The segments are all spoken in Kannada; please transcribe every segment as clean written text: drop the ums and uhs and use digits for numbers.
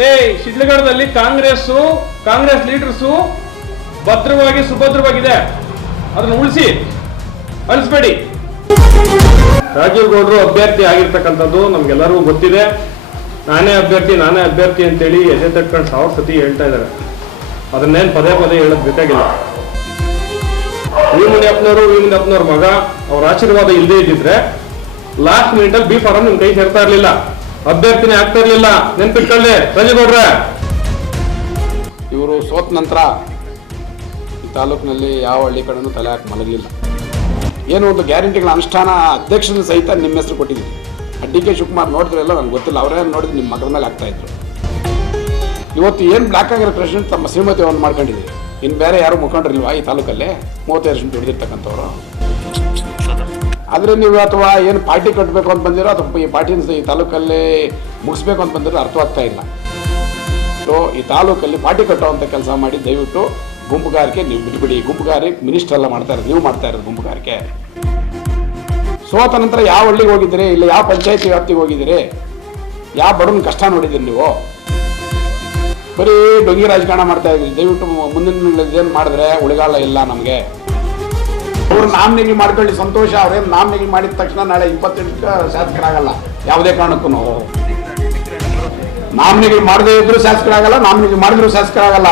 ರೇ ಶಿಡ್ಲಘಟ್ಟದಲ್ಲಿ ಕಾಂಗ್ರೆಸ್ ಲೀಡರ್ಸು ಭದ್ರವಾಗಿ ಸುಭದ್ರವಾಗಿದೆ, ಅದನ್ನು ಉಳಿಸಿ ಅಳಿಸ್ಬೇಡಿ. ರಾಜೀವ್ ಗೌಡ್ರು ಅಭ್ಯರ್ಥಿ ಆಗಿರ್ತಕ್ಕಂಥದ್ದು ನಮ್ಗೆಲ್ಲರಿಗೂ ಗೊತ್ತಿದೆ. ನಾನೇ ಅಭ್ಯರ್ಥಿ ಅಂತೇಳಿ ಎದೆ ತಟ್ಕೊಂಡು 1000 ಸತಿ ಹೇಳ್ತಾ ಇದ್ದಾರೆ. ಅದನ್ನೇನು ಪದೇ ಹೇಳೋದು ಬೇಕಾಗಿಲ್ಲ. ವಿ ಮುನಿಯಪ್ಪನವ್ರ ಮಗ ಅವ್ರ ಆಶೀರ್ವಾದ ಇಲ್ಲದೆ ಇದ್ದಿದ್ರೆ ಲಾಸ್ಟ್ ಮಿನಿಟಲ್ಲಿ ಬಿ ಫಾರಂ ನಿಮ್ ಕೈ ಸೇರ್ತಾ ಇರ್ಲಿಲ್ಲ, ಅಭ್ಯರ್ಥಿನೇ ಆಗ್ತಾ ಇರ್ಲಿಲ್ಲ. ನೆನ್ಪಿಟ್ಕೊಳ್ಳಿ ರಾಜೀವ್ ಗೌಡ್ರೆ. ಇವರು ಸೋತ ನಂತರ ಈ ತಾಲೂಕಿನಲ್ಲಿ ಯಾವ ಹಳ್ಳಿ ಕಡೆನೂ ತಲೆ ಹಾಕಿ ಮಲಗಲಿಲ್ಲ. ಏನು ಒಂದು ಗ್ಯಾರಂಟಿಗಳ ಅನುಷ್ಠಾನ ಅಧ್ಯಕ್ಷನ ಸಹಿತ ನಿಮ್ಮ ಹೆಸರು ಕೊಟ್ಟಿದ್ದೀವಿ. ಡಿ ಕೆ ಶಿವಕುಮಾರ್ ನೋಡಿದ್ರೆಲ್ಲ ನನಗೆ ಗೊತ್ತಿಲ್ಲ, ಅವರೇ ನೋಡಿದ್ರೆ ನಿಮ್ಮ ಮಗನ ಮೇಲೆ ಆಗ್ತಾಯಿದ್ರು. ಇವತ್ತು ಏನು ಬ್ಲ್ಯಾಕ್ ಆಗಿರೋ ಪ್ರೆಸಿಡೆಂಟ್ ತಮ್ಮ ಶ್ರೀಮತಿ ಒಂದು ಮಾಡ್ಕೊಂಡಿದ್ದೀವಿ. ಇನ್ನು ಬೇರೆ ಯಾರು ಮುಖಂಡರಿಲ್ವಾ ಈ ತಾಲೂಕಲ್ಲಿ? 35 ವರ್ಷ ದುಡಿದಿರ್ತಕ್ಕಂಥವ್ರು. ಆದರೆ ನೀವು ಅಥವಾ ಏನು ಪಾರ್ಟಿ ಕಟ್ಟಬೇಕು ಅಂತ ಬಂದಿರೋ ಅಥವಾ ಈ ಪಾರ್ಟಿನ ಈ ತಾಲೂಕಲ್ಲಿ ಮುಗಿಸ್ಬೇಕು ಅಂತ ಬಂದಿರೋ ಅರ್ಥವಾಗ್ತಾ ಇಲ್ಲ. ಸೊ ಈ ತಾಲೂಕಲ್ಲಿ ಪಾರ್ಟಿ ಕಟ್ಟುವಂಥ ಕೆಲಸ ಮಾಡಿ ದಯವಿಟ್ಟು ಗುಂಪುಗಾರಿಕೆ ನೀವು ಬಿಟ್ಬಿಡಿ. ಗುಂಪುಗಾರಿಕೆ ಮಿನಿಸ್ಟರ್ ಎಲ್ಲ ಮಾಡ್ತಾ ಇರೋದು, ನೀವು ಮಾಡ್ತಾ ಇರೋದು ಗುಂಪುಗಾರಿಕೆ. ಸೋತ ನಂತರ ಯಾವ ಹಳ್ಳಿಗೆ ಹೋಗಿದ್ದೀರಿ, ಇಲ್ಲ ಯಾವ ಪಂಚಾಯತಿ ವ್ಯಾಪ್ತಿಗೆ ಹೋಗಿದ್ದೀರಿ, ಯಾವ ಬಡವನ ಕಷ್ಟ ನೋಡಿದ್ದೀರಿ ನೀವು? ಬರೀ ಡೊಂಗಿ ರಾಜಕಾರಣ ಮಾಡ್ತಾ ಇದ್ದೀರಿ. ದಯವಿಟ್ಟು ಮುಂದಿನ ಏನು ಮಾಡಿದ್ರೆ ಉಳಿಗಾಲ ಇಲ್ಲ ನಮಗೆ. ಅವ್ರು ನಾಮಿನೇಟ್ ಮಾಡ್ಕೊಳ್ಳಿ ಸಂತೋಷ. ಅವ್ರೇನು ನಾಮಿನೇಟ್ ಮಾಡಿದ ತಕ್ಷಣ ನಾಳೆ 28ಕ್ಕೆ ಶಾಸಕರಾಗಲ್ಲ ಯಾವುದೇ ಕಾರಣಕ್ಕೂ. ನಾಮಿನೇಟ್ ಮಾಡದೇ ಇದ್ರು ಶಾಸಕರಾಗಲ್ಲ, ನಾಮಿನೇಟ್ ಮಾಡಿದ್ರು ಶಾಸಕರಾಗಲ್ಲ.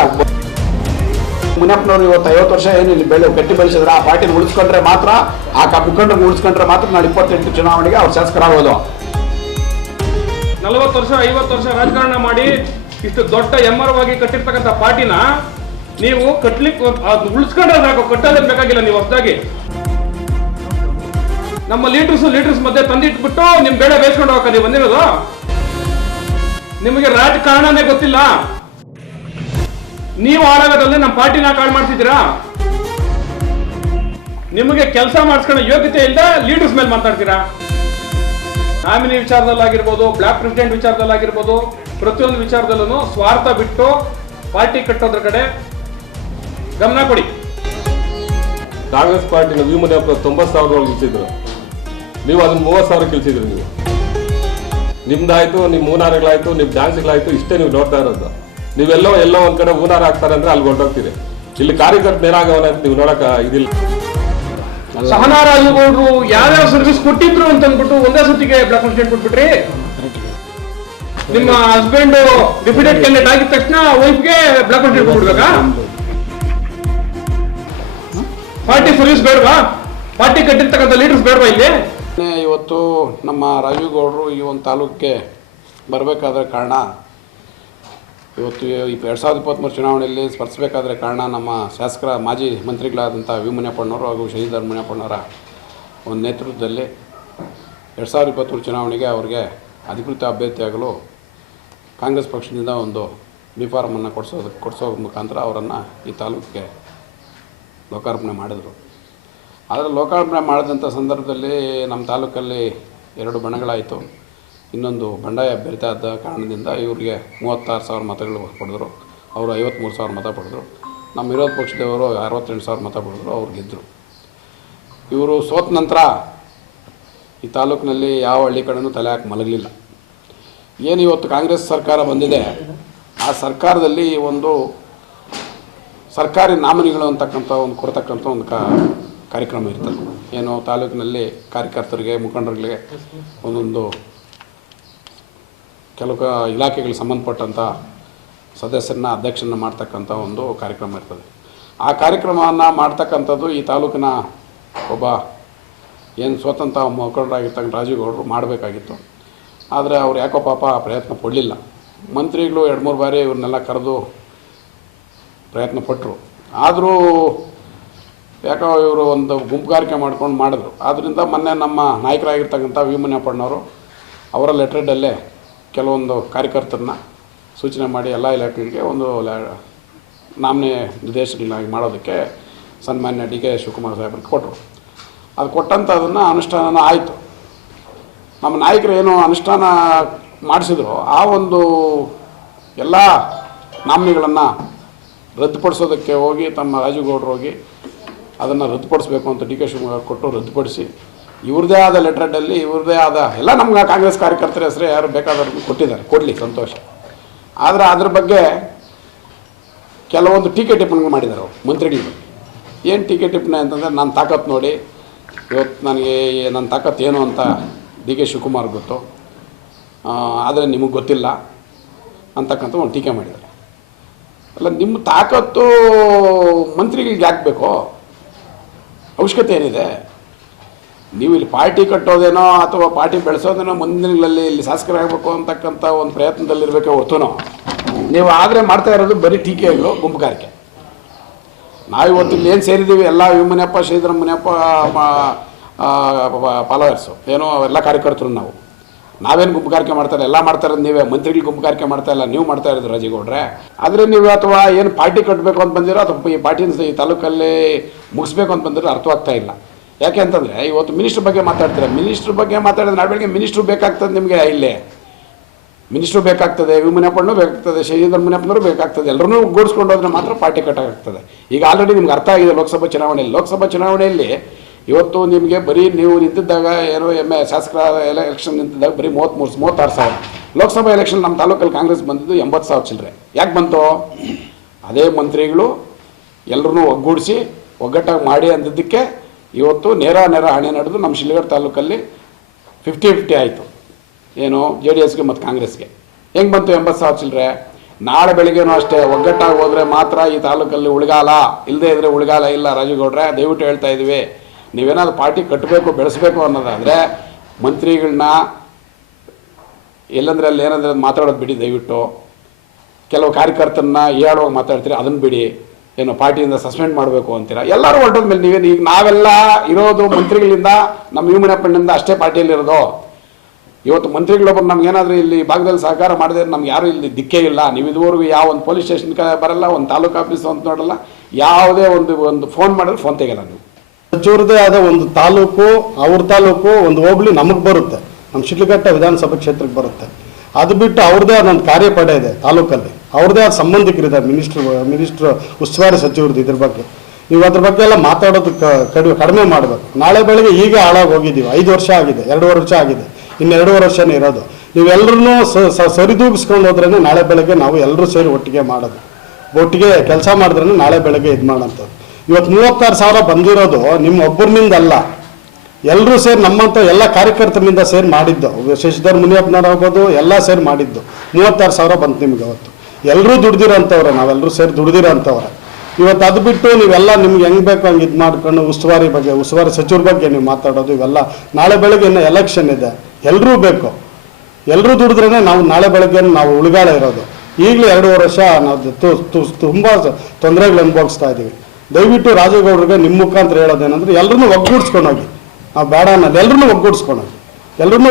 ಮುನಿಯಪ್ಪನವ್ರು ಇವತ್ತು 50 ವರ್ಷ ಏನು ಇಲ್ಲಿ ಕಟ್ಟಿ ಬೆಳೆಸಿದ್ರೆ ಆ ಪಾರ್ಟಿನ ಉಳಿಸ್ಕೊಂಡ್ರೆ ಮಾತ್ರ, ಆ ಮುಖಂಡರನ್ನ ಉಳಿಸ್ಕೊಂಡ್ರೆ ಮಾತ್ರ ನಾಳೆ 28 ಚುನಾವಣೆಗೆ ಅವ್ರು ಶಾಸಕರಾಗೋದು. 40 ವರ್ಷ 50 ವರ್ಷ ರಾಜಕಾರಣ ಮಾಡಿ ಇಷ್ಟು ದೊಡ್ಡ ಎಮ್ಮರವಾಗಿ ಕಟ್ಟಿರ್ತಕ್ಕಂಥ ಪಾರ್ಟಿನ ನೀವು ಕಟ್ಲಿಕ್ಕೆ ಉಳಿಸ್ಕೊಂಡ್ರೆ ಸಾಕು, ಕಟ್ಟೋದೇ ಬೇಕಾಗಿಲ್ಲ. ನೀವು ಹೊಸದಾಗಿ ನಮ್ಮ ಲೀಡರ್ಸ್ ಮಧ್ಯೆ ತಂದಿಟ್ಬಿಟ್ಟು ನಿಮ್ ಬೇಳೆ ಬೇಯಿಸ್ಕೊಂಡು ಹೋಗಕ್ಕೆ ನೀವು ಬಂದಿರೋದು. ನಿಮಗೆ ರಾಜಕಾರಣನೇ ಗೊತ್ತಿಲ್ಲ. ನೀವು ಹಾಳಾಗೋದ್ರಲ್ಲಿ ನಮ್ಮ ಪಾರ್ಟಿನ ಕಾಳು ಮಾಡ್ತಿದ್ದೀರಾ. ನಿಮಗೆ ಕೆಲಸ ಮಾಡಿಸ್ಕೊಳ್ಳೋ ಯೋಗ್ಯತೆ ಇಲ್ಲದ ಲೀಡರ್ಸ್ ಮೇಲೆ ಮಾತಾಡ್ತೀರಾ. ನಾಮಿನಿ ವಿಚಾರದಲ್ಲಾಗಿರ್ಬೋದು, ಬ್ಲಾಕ್ ಪ್ರೆಸಿಡೆಂಟ್ ವಿಚಾರದಲ್ಲಾಗಿರ್ಬೋದು, ಪ್ರತಿಯೊಂದು ವಿಚಾರದಲ್ಲೂ ಸ್ವಾರ್ಥ ಬಿಟ್ಟು ಪಾರ್ಟಿ ಕಟ್ಟೋದ್ರ ಕಡೆ ಗಮನ ಕೊಡಿ. ಕಾಂಗ್ರೆಸ್ ಪಾರ್ಟಿನ ವಿ ಮುನಿಯಪ್ಪ 90,000 ಗೆಲ್ಸಿದ್ರು, ನೀವು ಅದನ್ನ 30,000 ಗೆಲ್ಸಿದ್ರಿ. ನೀವು ನಿಮ್ದಾಯ್ತು, ನಿಮ್ಮ ಹೂನಾರಗಳಾಯ್ತು, ನಿಮ್ಮ ಡ್ಯಾನ್ಸ್ಗಳಾಯ್ತು, ಇಷ್ಟೇ ನೀವು ನೋಡ್ತಾ ಇರೋದು. ನೀವೆಲ್ಲೋ ಒಂದ್ ಕಡೆ ಹೂನಾರ ಹಾಕ್ತಾರೆ ಅಂದ್ರೆ ಅಲ್ಲಿ ಹೊರಟೋಗ್ತೀರಿ. ಇಲ್ಲಿ ಕಾರ್ಯಕರ್ತ ನೇರಾಗವನ ಅಂತ ನೀವು ನೋಡಕ್ ಇದಿಲ್ಲ. ಸಹನಾ ರಾಜುಗೌಡರು ಯಾವ್ಯಾವ ಸರ್ವಿಸ್ ಕೊಟ್ಟಿದ್ರು ಅಂತ ಅಂದ್ಬಿಟ್ಟು ಒಂದೇ ಸತಿಗೆ ಬ್ಲಾಕ್ ಪ್ರೆಸಿಡೆಂಟ್ ಕೊಟ್ಬಿಟ್ರಿ. ನಿಮ್ಮ ಹಸ್ಬೆಂಡ್ ಡೆಪ್ಯೂಟೆಡ್ ಕ್ಯಾಂಡಿಡೇಟ್ ಆಗಿದ ತಕ್ಷಣ ವೈಫ್ಗೆ ಬ್ಲಾಕ್ ಪ್ರೆಸಿಡೆಂಟ್ ಕೊಟ್ಬಿಡ್ಬೇಕಾ? ಪಾರ್ಟಿ ಸರ್ವಿಸ್ ಬೇಡವಾ? ಪಾರ್ಟಿ ಕಟ್ಟಿರ್ತಕ್ಕಂಥ ಲೀಡರ್ಸ್ ಬೇಡವಾ ಇಲ್ಲಿ? ಇವತ್ತು ನಮ್ಮ ರಾಜೀವ್ ಗೌಡರು ಈ ಒಂದು ತಾಲೂಕಿಗೆ ಬರಬೇಕಾದ್ರೆ ಕಾರಣ, ಇವತ್ತು 2023 ಚುನಾವಣೆಯಲ್ಲಿ ಸ್ಪರ್ಧಿಸಬೇಕಾದ್ರೆ ಕಾರಣ ನಮ್ಮ ಶಾಸಕರ ಮಾಜಿ ಮಂತ್ರಿಗಳಾದಂಥ ವಿ ಮುನಿಯಪ್ಪಣ್ಣವರು ಹಾಗೂ ಶಶಿಧರ್ ಮುನಿಯಪ್ಪಣ್ಣವರ ಒಂದು ನೇತೃತ್ವದಲ್ಲಿ 2023 ಚುನಾವಣೆಗೆ ಅವರಿಗೆ ಅಧಿಕೃತ ಅಭ್ಯರ್ಥಿಯಾಗಲು ಕಾಂಗ್ರೆಸ್ ಪಕ್ಷದಿಂದ ಒಂದು ಬಿ ಫಾರಮನ್ನು ಕೊಡಿಸೋ ಮುಖಾಂತರ ಅವರನ್ನು ಈ ತಾಲೂಕಿಗೆ ಲೋಕಾರ್ಪಣೆ ಮಾಡಿದರು. ಆದರೆ ಲೋಕಾರ್ಪಣೆ ಮಾಡಿದಂಥ ಸಂದರ್ಭದಲ್ಲಿ ನಮ್ಮ ತಾಲೂಕಲ್ಲಿ 2 ಬಣಗಳಾಯಿತು. ಇನ್ನೊಂದು ಬಂಡಾಯ ಅಭ್ಯರ್ಥಿ ಆದ ಕಾರಣದಿಂದ ಇವರಿಗೆ 36,000 ಮತಗಳು ಪಡೆದರು, ಅವರು 53,000 ಮತ ಪಡೆದರು. ನಮ್ಮ ವಿರೋಧ ಪಕ್ಷದವರು 68,000 ಮತ ಪಡೆದರು, ಅವ್ರು ಗೆದ್ದರು. ಇವರು ಸೋತ ನಂತರ ಈ ತಾಲೂಕಿನಲ್ಲಿ ಯಾವ ಹಳ್ಳಿ ಕಡೆನೂ ತಲೆ ಹಾಕಿ ಮಲಗಲಿಲ್ಲ. ಏನು ಇವತ್ತು ಕಾಂಗ್ರೆಸ್ ಸರ್ಕಾರ ಬಂದಿದೆ, ಆ ಸರ್ಕಾರದಲ್ಲಿ ಒಂದು ಸರ್ಕಾರಿ ನಾಮಿನಿಗಳು ಅಂತಕ್ಕಂಥ ಒಂದು ಕೊಡ್ತಕ್ಕಂಥ ಒಂದು ಕಾರ್ಯಕ್ರಮ ಇರ್ತದೆ. ಏನು ತಾಲೂಕಿನಲ್ಲಿ ಕಾರ್ಯಕರ್ತರಿಗೆ, ಮುಖಂಡರಿಗೆ ಒಂದೊಂದು ಕೆಲವು ಇಲಾಖೆಗಳಿಗೆ ಸಂಬಂಧಪಟ್ಟಂಥ ಸದಸ್ಯರನ್ನ ಅಧ್ಯಕ್ಷರನ್ನ ಮಾಡ್ತಕ್ಕಂಥ ಒಂದು ಕಾರ್ಯಕ್ರಮ ಇರ್ತದೆ. ಆ ಕಾರ್ಯಕ್ರಮವನ್ನು ಮಾಡ್ತಕ್ಕಂಥದ್ದು ಈ ತಾಲೂಕಿನ ಒಬ್ಬ ಏನು ಸ್ವತಂತ್ರ ಮುಖಂಡರಾಗಿರ್ತಕ್ಕಂಥ ರಾಜೀವ್ ಗೌಡರು ಮಾಡಬೇಕಾಗಿತ್ತು. ಆದರೆ ಅವ್ರು ಯಾಕೋ ಪಾಪ ಪ್ರಯತ್ನ ಪಡಲಿಲ್ಲ. ಮಂತ್ರಿಗಳು 2-3 ಬಾರಿ ಇವ್ರನ್ನೆಲ್ಲ ಕರೆದು ಪ್ರಯತ್ನ ಪಟ್ಟರು. ಆದರೂ ಯಾಕೋ ಇವರು ಒಂದು ಗುಂಪುಗಾರಿಕೆ ಮಾಡ್ಕೊಂಡು ಮಾಡಿದ್ರು. ಆದ್ದರಿಂದ ಮೊನ್ನೆ ನಮ್ಮ ನಾಯಕರಾಗಿರ್ತಕ್ಕಂಥ ವಿ ಮುನಿಯಪ್ಪಣ್ಣವರು ಅವರ ಲೆಟ್ರೆಡಲ್ಲೇ ಕೆಲವೊಂದು ಕಾರ್ಯಕರ್ತರನ್ನ ಸೂಚನೆ ಮಾಡಿ ಎಲ್ಲ ಇಲಾಖೆಗಳಿಗೆ ಒಂದು ನಾಮಿನಿ ನಿರ್ದೇಶಕಗಳಾಗಿ ಮಾಡೋದಕ್ಕೆ ಸನ್ಮಾನ್ಯ ಡಿ ಕೆ ಶಿವಕುಮಾರ್ ಸಾಹೇಬ್ರಿಗೆ ಕೊಟ್ಟರು. ಅದು ಕೊಟ್ಟಂಥದನ್ನು ಅನುಷ್ಠಾನ ಆಯಿತು. ನಮ್ಮ ನಾಯಕರು ಏನು ಅನುಷ್ಠಾನ ಮಾಡಿಸಿದ್ರು, ಆ ಒಂದು ಎಲ್ಲ ನಾಮಿನಿಗಳನ್ನು ರದ್ದುಪಡಿಸೋದಕ್ಕೆ ಹೋಗಿ ತಮ್ಮ ರಾಜೀವ್ ಗೌಡರು ಹೋಗಿ ಅದನ್ನು ರದ್ದುಪಡಿಸಬೇಕು ಅಂತ ಡಿ ಕೆ ಶಿವಕುಮಾರ್ ಕೊಟ್ಟು ರದ್ದುಪಡಿಸಿ ಇವ್ರದ್ದೇ ಆದ ಲೆಟ್ರೆಡಲ್ಲಿ ಇವ್ರದ್ದೇ ಆದ ಎಲ್ಲ ನಮ್ಗೆ ಕಾಂಗ್ರೆಸ್ ಕಾರ್ಯಕರ್ತರ ಹೆಸರೇ ಯಾರು ಬೇಕಾದವ್ರಿಗೆ ಕೊಟ್ಟಿದ್ದಾರೆ, ಕೊಡಲಿ ಸಂತೋಷ. ಆದರೆ ಅದ್ರ ಬಗ್ಗೆ ಕೆಲವೊಂದು ಟೀಕೆ ಟಿಪ್ಪಣಿಗಳು ಮಾಡಿದ್ದಾರೆ ಅವರು ಮಂತ್ರಿಗಳ ಬಗ್ಗೆ. ಏನು ಟೀಕೆ ಟಿಪ್ಪಣಿ ಅಂತಂದರೆ ನನ್ನ ತಾಕತ್ತು ನೋಡಿ, ಇವತ್ತು ನನಗೆ ನನ್ನ ತಾಕತ್ತು ಏನು ಅಂತ ಡಿ ಕೆ ಶಿವಕುಮಾರ್ ಗೊತ್ತು, ಆದರೆ ನಿಮಗೆ ಗೊತ್ತಿಲ್ಲ ಅಂತಕ್ಕಂಥ ಒಂದು ಟೀಕೆ ಮಾಡಿದ್ದಾರೆ. ಅಲ್ಲ, ನಿಮ್ಮ ತಾಕತ್ತು ಮಂತ್ರಿಗಳಿಗೆ ಯಾಕೆ ಬೇಕೋ? ಅವಶ್ಯಕತೆ ಏನಿದೆ? ನೀವು ಇಲ್ಲಿ ಪಾರ್ಟಿ ಕಟ್ಟೋದೇನೋ ಅಥವಾ ಪಾರ್ಟಿ ಬೆಳೆಸೋದೇನೋ ಮುಂದಿನ ದಿನಗಳಲ್ಲಿ ಇಲ್ಲಿ ಶಾಸಕರಾಗಬೇಕು ಅಂತಕ್ಕಂಥ ಒಂದು ಪ್ರಯತ್ನದಲ್ಲಿರಬೇಕೇ ಹೊರತುನೋ ನೀವು ಆದರೆ ಮಾಡ್ತಾ ಇರೋದು ಬರೀ ಟೀಕೆಗಳು, ಗುಂಪುಗಾರಿಕೆ. ನಾವಿವತ್ತು ಇಲ್ಲಿ ಏನು ಸೇರಿದ್ದೀವಿ ಎಲ್ಲ ಮುನಿಯಪ್ಪ, ಶ್ರೀಧರ ಮುನಿಯಪ್ಪ ಫಾಲೋವರ್ಸು ಏನೋ ಎಲ್ಲ ಕಾರ್ಯಕರ್ತರು. ನಾವೇನು ಗುಂಪುಗಾರಿಕೆ ಮಾಡ್ತಾರೆ, ಎಲ್ಲ ಮಾಡ್ತಾ ಇರೋದು ನೀವೇ. ಮಂತ್ರಿಗಳು ಗುಂಪುಗಾರಿಕೆ ಮಾಡ್ತಾ ಇಲ್ಲ, ನೀವು ಮಾಡ್ತಾ ಇರೋದು ರಾಜೇಗೌಡ್ರೆ. ಆದರೆ ನೀವು ಅಥವಾ ಏನು ಪಾರ್ಟಿ ಕಟ್ಟಬೇಕು ಅಂತ ಬಂದಿರೋ ಅಥವಾ ಈ ಪಾರ್ಟಿನ ಈ ತಾಲೂಕಲ್ಲಿ ಮುಗಿಸ್ಬೇಕು ಅಂತ ಬಂದಿರೋ ಅರ್ಥವಾಗ್ತಾ ಇಲ್ಲ. ಯಾಕೆ ಅಂತಂದರೆ ಇವತ್ತು ಮಿನಿಸ್ಟ್ರ್ ಬಗ್ಗೆ ಮಾತಾಡ್ತಾರೆ. ಮಿನಿಸ್ಟ್ರ್ ಬಗ್ಗೆ ಮಾತಾಡಿದ್ರೆ ನಾಳೆ ಬೆಳಗ್ಗೆ ಮಿನಿಸ್ಟ್ರು ಬೇಕಾಗ್ತದೆ ನಿಮಗೆ. ಇಲ್ಲೇ ಮಿನಿಸ್ಟ್ರು ಬೇಕಾಗ್ತದೆ, ವಿ ಮುನಿಯಪ್ಪನೂ ಬೇಕಾಗ್ತದೆ, ಶ್ರೀಧರ ಮುನಿಯಪ್ಪನವರು ಬೇಕಾಗ್ತದೆ. ಎಲ್ಲರೂ ಗೂಡಿಸ್ಕೊಂಡು ಹೋದ್ರೆ ಮಾತ್ರ ಪಾರ್ಟಿ ಕಟ್ಟಾಗ್ತದೆ. ಈಗ ಆಲ್ರೆಡಿ ನಿಮ್ಗೆ ಅರ್ಥ ಆಗಿದೆ ಲೋಕಸಭಾ ಚುನಾವಣೆಯಲ್ಲಿ ಇವತ್ತು ನಿಮಗೆ ಬರೀ ನೀವು ನಿಂತಿದ್ದಾಗ ಏನೋ ಶಾಸಕರ ಎಲೆಕ್ಷನ್ ನಿಂತಿದ್ದಾಗ ಬರೀ 36 ಸಾವಿರ. ಲೋಕಸಭಾ ಎಲೆಕ್ಷನ್ ನಮ್ಮ ತಾಲೂಕಲ್ಲಿ ಕಾಂಗ್ರೆಸ್ ಬಂದಿದ್ದು 80 ಸಾವಿರ ಚಿಲ್ಲರೆ. ಯಾಕೆ ಬಂತು? ಅದೇ ಮಂತ್ರಿಗಳು ಎಲ್ಲರೂ ಒಗ್ಗೂಡಿಸಿ ಒಗ್ಗಟ್ಟಾಗಿ ಮಾಡಿ ಅಂದಿದ್ದಕ್ಕೆ ಇವತ್ತು ನೇರ ಹಣೆ ನಡೆದು ನಮ್ಮ ಶಿಲ್ಘಟ್ಟ ತಾಲೂಕಲ್ಲಿ 50-50 ಆಯಿತು. ಏನು JDSಗೆ ಮತ್ತು ಕಾಂಗ್ರೆಸ್ಗೆ. ಹೆಂಗೆ ಬಂತು 80 ಸಾವಿರ ಚಿಲ್ಲರೆ? ನಾಳೆ ಬೆಳಿಗ್ಗೆನೂ ಅಷ್ಟೇ ಒಗ್ಗಟ್ಟಾಗಿ ಹೋದರೆ ಮಾತ್ರ ಈ ತಾಲೂಕಲ್ಲಿ ಉಳಿಗಾಲ, ಇಲ್ಲದೇ ಇದ್ದರೆ ಉಳಿಗಾಲ ಇಲ್ಲ. ರಾಜೇಗೌಡ್ರೆ, ದಯವಿಟ್ಟು ಹೇಳ್ತಾ ಇದ್ದೀವಿ, ನೀವೇನಾದ್ರು ಪಾರ್ಟಿ ಕಟ್ಟಬೇಕು ಬೆಳೆಸಬೇಕು ಅನ್ನೋದಾದರೆ ಮಂತ್ರಿಗಳನ್ನ ಎಲ್ಲಂದ್ರೆ ಅಲ್ಲಿ ಏನಂದ್ರೆ ಮಾತಾಡೋದು ಬಿಡಿ ದಯವಿಟ್ಟು. ಕೆಲವು ಕಾರ್ಯಕರ್ತರನ್ನ ಹೇಳುವಾಗ ಮಾತಾಡ್ತೀರಿ, ಅದನ್ನು ಬಿಡಿ. ಏನು ಪಾರ್ಟಿಯಿಂದ ಸಸ್ಪೆಂಡ್ ಮಾಡಬೇಕು ಅಂತೀರಾ? ಎಲ್ಲರೂ ಹೊರಟೋದ ಮೇಲೆ ನೀವೇನು ಈಗ ನಾವೆಲ್ಲ ಇರೋದು ಮಂತ್ರಿಗಳಿಂದ, ನಮ್ಮ ಯುವಮನಪ್ಪನಿಂದ ಅಷ್ಟೇ ಪಾರ್ಟಿಯಲ್ಲಿರೋದು. ಇವತ್ತು ಮಂತ್ರಿಗಳೊಬ್ಬರು ನಮ್ಗೇನಾದರೂ ಇಲ್ಲಿ ಭಾಗದಲ್ಲಿ ಸಹಕಾರ ಮಾಡಿದ್ರೆ ನಮ್ಗೆ ಯಾರೂ ಇಲ್ಲಿ ದಿಕ್ಕೇ ಇಲ್ಲ. ನೀವು ಇದುವರೆಗೂ ಯಾವ ಒಂದು ಪೊಲೀಸ್ ಸ್ಟೇಷನ್ ಬರಲ್ಲ, ಒಂದು ತಾಲೂಕು ಆಫೀಸ್ ಅಂತ ನೋಡಲ್ಲ, ಯಾವುದೇ ಒಂದು ಫೋನ್ ಮಾಡಿದ್ರೆ ಫೋನ್ ತೆಗೆಯಲ್ಲ ನೀವು. ಸಚಿವರದೇ ಆದ ಒಂದು ತಾಲೂಕು, ಅವ್ರ ತಾಲೂಕು, ಒಂದು ಹೋಬಳಿ ನಮಗೆ ಬರುತ್ತೆ, ನಮ್ಮ ಶಿಡ್ಲಘಟ್ಟ ವಿಧಾನಸಭಾ ಕ್ಷೇತ್ರಕ್ಕೆ ಬರುತ್ತೆ. ಅದು ಬಿಟ್ಟು ಅವ್ರದ್ದೇ ಆದ ಒಂದು ಕಾರ್ಯಪಡೆ ಇದೆ ತಾಲೂಕಲ್ಲಿ, ಅವ್ರದ್ದೇ ಆದ ಸಂಬಂಧಿಕರಿದ್ದಾರೆ, ಮಿನಿಸ್ಟ್ರು ಉಸ್ತುವಾರಿ ಸಚಿವರದ್ದು. ಇದ್ರ ಬಗ್ಗೆ ನೀವು ಅದ್ರ ಬಗ್ಗೆ ಎಲ್ಲ ಮಾತಾಡೋದು ಕಡಿಮೆ ಮಾಡಬೇಕು. ನಾಳೆ ಬೆಳಗ್ಗೆ ಈಗ ಹಾಳಾಗಿ ಹೋಗಿದ್ದೀವಿ. 5 ವರ್ಷ ಆಗಿದೆ, 2.5 ವರ್ಷ ಆಗಿದೆ, ಇನ್ನು 2.5 ವರ್ಷನೇ ಇರೋದು. ನೀವೆಲ್ಲರೂ ಸರಿದೂಗಿಸ್ಕೊಂಡು ಹೋದ್ರೇ ನಾಳೆ ಬೆಳಗ್ಗೆ ನಾವು ಎಲ್ಲರೂ ಸೇರಿ ಒಟ್ಟಿಗೆ ಮಾಡೋದು, ಒಟ್ಟಿಗೆ ಕೆಲಸ ಮಾಡಿದ್ರೂ ನಾಳೆ ಬೆಳಗ್ಗೆ ಇದು ಮಾಡೋಂಥದ್ದು. ಇವತ್ತು 36 ಸಾವಿರ ಬಂದಿರೋದು ನಿಮ್ಮ ಒಬ್ಬರಿನಿಂದ ಅಲ್ಲ, ಎಲ್ಲರೂ ಸೇರಿ ನಮ್ಮಂಥ ಎಲ್ಲ ಕಾರ್ಯಕರ್ತರಿಂದ ಸೇರಿ ಮಾಡಿದ್ದು. ಶಶಿಧರ್ ಮುನಿಯಪ್ಪನವ್ರಾಗ್ಬೋದು, ಎಲ್ಲ ಸೇರಿ ಮಾಡಿದ್ದು 36 ಸಾವಿರ ಬಂತು ನಿಮ್ಗೆ. ಅವತ್ತು ಎಲ್ಲರೂ ದುಡ್ದಿರೋಂಥವ್ರೆ, ನಾವೆಲ್ಲರೂ ಸೇರಿ ದುಡ್ದಿರೋ ಅಂಥವ್ರೆ. ಇವತ್ತು ಅದು ಬಿಟ್ಟು ನೀವೆಲ್ಲ ನಿಮ್ಗೆ ಹೆಂಗೆ ಬೇಕು ಹಂಗೆ ಇದು ಮಾಡ್ಕೊಂಡು ಉಸ್ತುವಾರಿ ಸಚಿವರ ಬಗ್ಗೆ ನೀವು ಮಾತಾಡೋದು ಇವೆಲ್ಲ. ನಾಳೆ ಬೆಳಗ್ಗೆ ಇನ್ನು ಎಲೆಕ್ಷನ್ ಇದೆ, ಎಲ್ಲರೂ ಬೇಕು, ಎಲ್ಲರೂ ದುಡಿದ್ರೇ ನಾವು ನಾಳೆ ಬೆಳಗ್ಗೆ ನಾವು ಉಳಿಗಾಲ ಇರೋದು. ಈಗಲೇ 2.5 ವರ್ಷ ನಾವು ತುಂಬ ತೊಂದರೆಗಳು ಅನುಭವಿಸ್ತಾ ಇದ್ದೀವಿ. ದಯವಿಟ್ಟು ರಾಜೇಗೌಡರಿಗೆ ನಿಮ್ಮ ಮುಖಾಂತರ ಹೇಳೋದೇನೆಂದ್ರೆ ಎಲ್ಲರನ್ನೂ ಒಗ್ಗೂಡಿಸ್ಕೊಂಡೋಗಿ, ನಾವು ಬೇಡ ಅನ್ನೋದು, ಎಲ್ಲರನ್ನೂ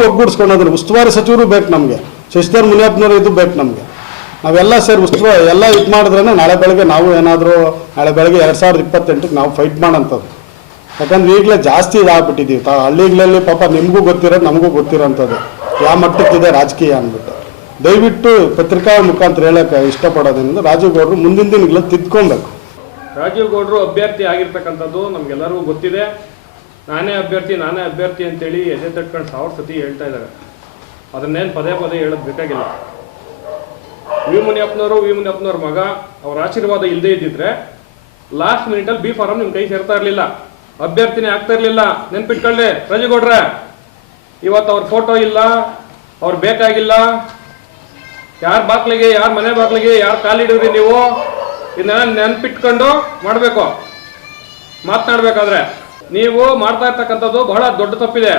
ಒಗ್ಗೂಡಿಸ್ಕೊಂಡೋದ್ರೆ ಉಸ್ತುವಾರಿ ಸಚಿವರು ಬೇಕು ನಮಗೆ, ಶಶಿಧರ್ ಮುನಿಯಪ್ಪನವರು ಇದು ಬೇಕು ನಮಗೆ. ನಾವೆಲ್ಲ ಸೇರಿ ಎಲ್ಲ ಇದು ಮಾಡಿದ್ರೇ ನಾಳೆ ಬೆಳಗ್ಗೆ ನಾವು ಏನಾದರೂ ನಾಳೆ ಬೆಳಗ್ಗೆ 2028ಕ್ಕೆ ನಾವು ಫೈಟ್ ಮಾಡೋಂಥದ್ದು. ಯಾಕಂದ್ರೆ ಈಗಲೇ ಜಾಸ್ತಿ ಇದಾಗ್ಬಿಟ್ಟಿದ್ದೀವಿ ಹಳ್ಳಿಗಳಲ್ಲಿ. ಪಾಪ ನಿಮಗೂ ಗೊತ್ತಿರೋದು ನಮಗೂ ಗೊತ್ತಿರೋಂಥದ್ದು ಯಾವ ಮಟ್ಟಕ್ಕಿದೆ ರಾಜಕೀಯ ಅಂದ್ಬಿಟ್ಟು. ದಯವಿಟ್ಟು ಪತ್ರಿಕಾ ಮುಖಾಂತರ ಹೇಳೋಕ್ಕೆ ಇಷ್ಟಪಡೋದ್ರಿಂದ ರಾಜೇಗೌಡರು ಮುಂದಿನ ದಿನಗಳಲ್ಲಿ ತಿದ್ಕೊಬೇಕು. ರಾಜೇಗೌಡರು ಅಭ್ಯರ್ಥಿ ಆಗಿರ್ತಕ್ಕಂಥದ್ದು ನಮ್ಗೆಲ್ಲರಿಗೂ ಗೊತ್ತಿದೆ. ನಾನೇ ಅಭ್ಯರ್ಥಿ ಅಂತೇಳಿ ಎದೆ ತಟ್ಕೊಂಡು 1000 ಸತಿ ಹೇಳ್ತಾ ಇದ್ದಾರೆ. ಅದನ್ನೇನು ಪದೇ ಹೇಳೋದು ಬೇಕಾಗಿಲ್ಲ. ವಿ ಮುನಿಯಪ್ಪನವ್ರ ಮಗ ಅವ್ರ ಆಶೀರ್ವಾದ ಇಲ್ಲದೆ ಇದ್ದಿದ್ರೆ ಲಾಸ್ಟ್ ಮಿನಿಟಲ್ಲಿ ಬಿ ಫಾರಂ ನಿಮ್ಮ ಕೈ ಸೇರ್ತಾ ಇರಲಿಲ್ಲ, ಅಭ್ಯರ್ಥಿನೇ ಆಗ್ತಾ ಇರಲಿಲ್ಲ. ನೆನ್ಪಿಟ್ಕೊಳ್ಳಿ ರಾಜೇಗೌಡ್ರೆ, ಇವತ್ತು ಅವ್ರ ಫೋಟೋ ಇಲ್ಲ, ಅವ್ರು ಬೇಕಾಗಿಲ್ಲ. ಯಾರ ಬಾಗ್ಲಿಗೆ, ಯಾರ ಮನೆ ಬಾಗ್ಲಿಗೆ ಯಾರು ಕಾಲಿಡಿದ್ರಿ ನೀವು, ಇದನ್ನ ನೆನ್ಪಿಟ್ಕೊಂಡು ಮಾಡಬೇಕು. ಮಾತನಾಡ್ಬೇಕಾದ್ರೆ ನೀವು ಮಾಡ್ತಾ ಇರ್ತಕ್ಕಂಥದ್ದು ಬಹಳ ದೊಡ್ಡ ತಪ್ಪಿದೆ.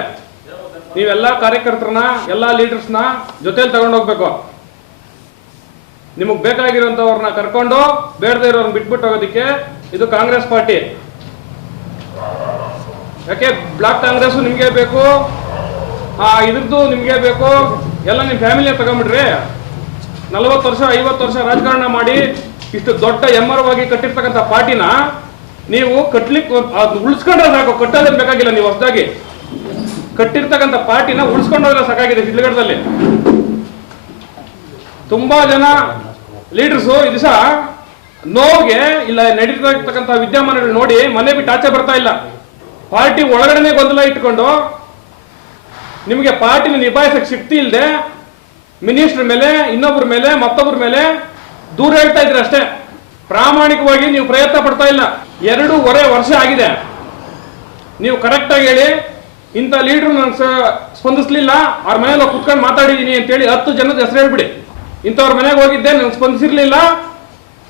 ನೀವೆಲ್ಲ ಕಾರ್ಯಕರ್ತರನ್ನ, ಎಲ್ಲ ಲೀಡರ್ಸ್ನ ಜೊತೆಲಿ ತಗೊಂಡೋಗ್ಬೇಕು. ನಿಮಗೆ ಬೇಕಾಗಿರೋಂಥವ್ರನ್ನ ಕರ್ಕೊಂಡು ಬೇಡದೇ ಇರೋರ್ನ ಬಿಟ್ಬಿಟ್ಟು ಹೋಗೋದಕ್ಕೆ ಇದು ಕಾಂಗ್ರೆಸ್ ಪಾರ್ಟಿ. ಯಾಕೆ ಬ್ಲಾಕ್ ಕಾಂಗ್ರೆಸ್ ನಿಮ್ಗೆ ಬೇಕು, ಇದ್ರದ್ದು ನಿಮ್ಗೆ ಬೇಕು, ಎಲ್ಲ ನಿಮ್ಮ ಫ್ಯಾಮಿಲಿಯ ತಗೊಂಡ್ಬಿಡ್ರಿ. 40 ವರ್ಷ 50 ವರ್ಷ ರಾಜಕಾರಣ ಮಾಡಿ ಇಷ್ಟು ದೊಡ್ಡ ಎಮ್ಮರವಾಗಿ ಕಟ್ಟಿರ್ತಕ್ಕಂಥ ಪಾರ್ಟಿನ ನೀವು ಕಟ್ಲಿಕ್ಕೆ ಉಳಿಸ್ಕೊಂಡ್ರೆ ಸಾಕು, ಕಟ್ಟೋದೇನು ಬೇಕಾಗಿಲ್ಲ. ನೀವು ಹೊಸದಾಗಿ ಕಟ್ಟಿರ್ತಕ್ಕಂಥ ಪಾರ್ಟಿನ ಉಳಿಸ್ಕೊಂಡೋದ್ರೆ ಸಾಕಾಗಿದೆ. ಶಿಡ್ಲಘಟ್ಟದಲ್ಲಿ ತುಂಬಾ ಜನ ಲೀಡರ್ಸು ಈ ದಿವಸ ನೋವಿಗೆ ಇಲ್ಲ ನಡೀತಾ ಇರ್ತಕ್ಕಂಥ ವಿದ್ಯಮಾನಗಳು ನೋಡಿ ಮನೆ ಬಿಟ್ಟು ಆಚೆ ಬರ್ತಾ ಇಲ್ಲ. ಪಾರ್ಟಿ ಒಳಗಡೆನೆ ಗೊಂದಲ ಇಟ್ಕೊಂಡು ನಿಮಗೆ ಪಾರ್ಟಿನ ನಿಭಾಯಿಸಕ್ಕೆ ಶಕ್ತಿ ಇಲ್ಲದೆ ಮಿನಿಸ್ಟರ್ ಮೇಲೆ, ಇನ್ನೊಬ್ಬರ ಮೇಲೆ, ಮತ್ತೊಬ್ಬರ ಮೇಲೆ ದೂರ ಹೇಳ್ತಾ ಇದ್ರಿ ಅಷ್ಟೇ. ಪ್ರಾಮಾಣಿಕವಾಗಿ ನೀವು ಪ್ರಯತ್ನ ಪಡ್ತಾ ಇಲ್ಲ. 2.5 ವರ್ಷ ಆಗಿದೆ. ನೀವು ಕರೆಕ್ಟಾಗಿ ಹೇಳಿ, ಇಂಥ ಲೀಡ್ರು ನನಗೆ ಸ್ಪಂದಿಸ್ಲಿಲ್ಲ, ಅವ್ರ ಮನೇಲಿ ಕುತ್ಕೊಂಡು ಮಾತಾಡಿದೀನಿ ಅಂತೇಳಿ 10 ಜನದ ಹೆಸರು ಹೇಳ್ಬಿಡಿ. ಇಂಥವ್ರ ಮನೆಗೆ ಹೋಗಿದ್ದೆ, ನನಗೆ ಸ್ಪಂದಿಸಿರ್ಲಿಲ್ಲ,